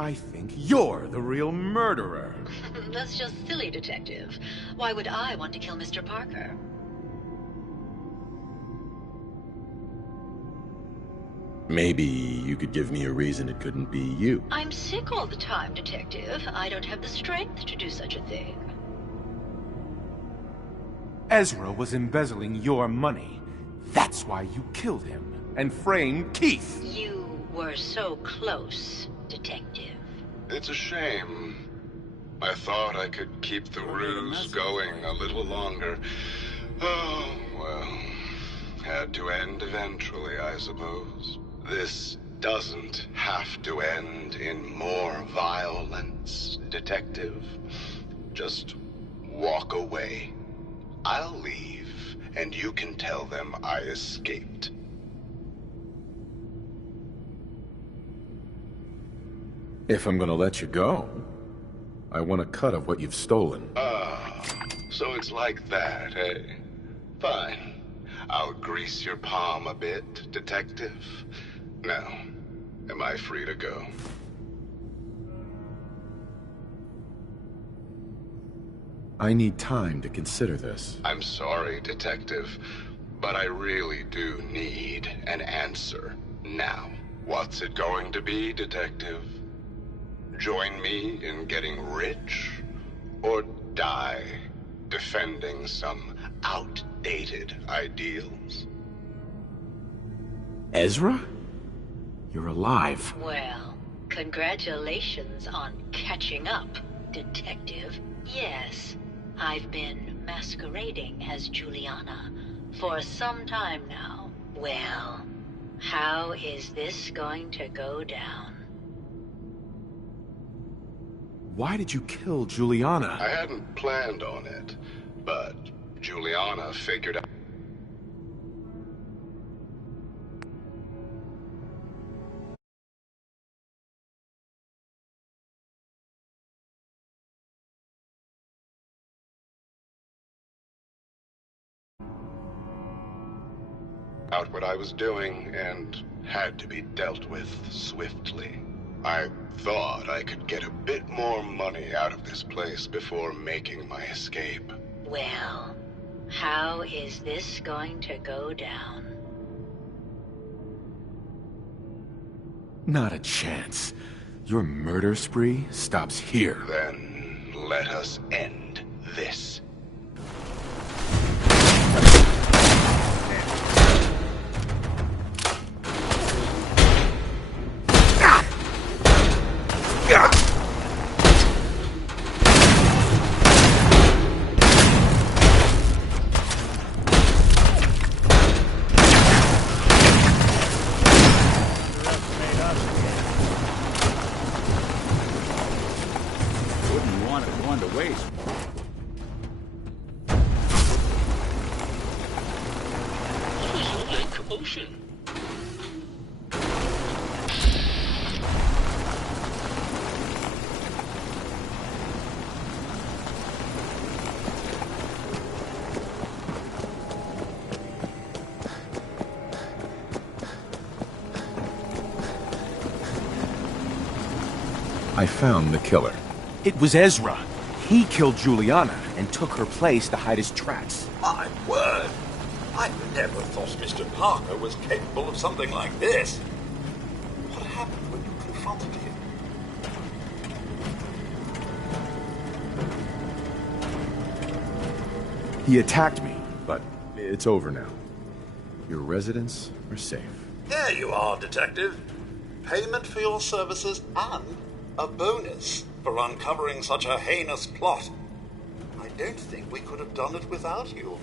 I think you're the real murderer. That's just silly, Detective. Why would I want to kill Mr. Parker? Maybe you could give me a reason it couldn't be you. I'm sick all the time, Detective. I don't have the strength to do such a thing. Ezra was embezzling your money. That's why you killed him and framed Keith. You were so close, Detective. It's a shame. I thought I could keep the ruse going a little longer. Oh, well. Had to end eventually, I suppose. This doesn't have to end in more violence, Detective. Just walk away. I'll leave, and you can tell them I escaped. If I'm gonna let you go, I want a cut of what you've stolen. Ah, so it's like that, eh? Fine. I'll grease your palm a bit, Detective. Now, am I free to go? I need time to consider this. I'm sorry, Detective, but I really do need an answer now. What's it going to be, Detective? Join me in getting rich? Or die defending some outdated ideals? Ezra? You're alive. Well, congratulations on catching up, Detective. Yes, I've been masquerading as Juliana for some time now. Well, how is this going to go down? Why did you kill Juliana? I hadn't planned on it, but Juliana figured out. Out what I was doing and had to be dealt with swiftly. I thought I could get a bit more money out of this place before making my escape. Well, how is this going to go down? Not a chance. Your murder spree stops here. Then let us end this. I found the killer. It was Ezra. He killed Juliana and took her place to hide his tracks. My word! I never thought Mr. Parker was capable of something like this. What happened when you confronted him? He attacked me, but it's over now. Your residents are safe. There you are, Detective. Payment for your services and a bonus for uncovering such a heinous plot. I don't think we could have done it without you.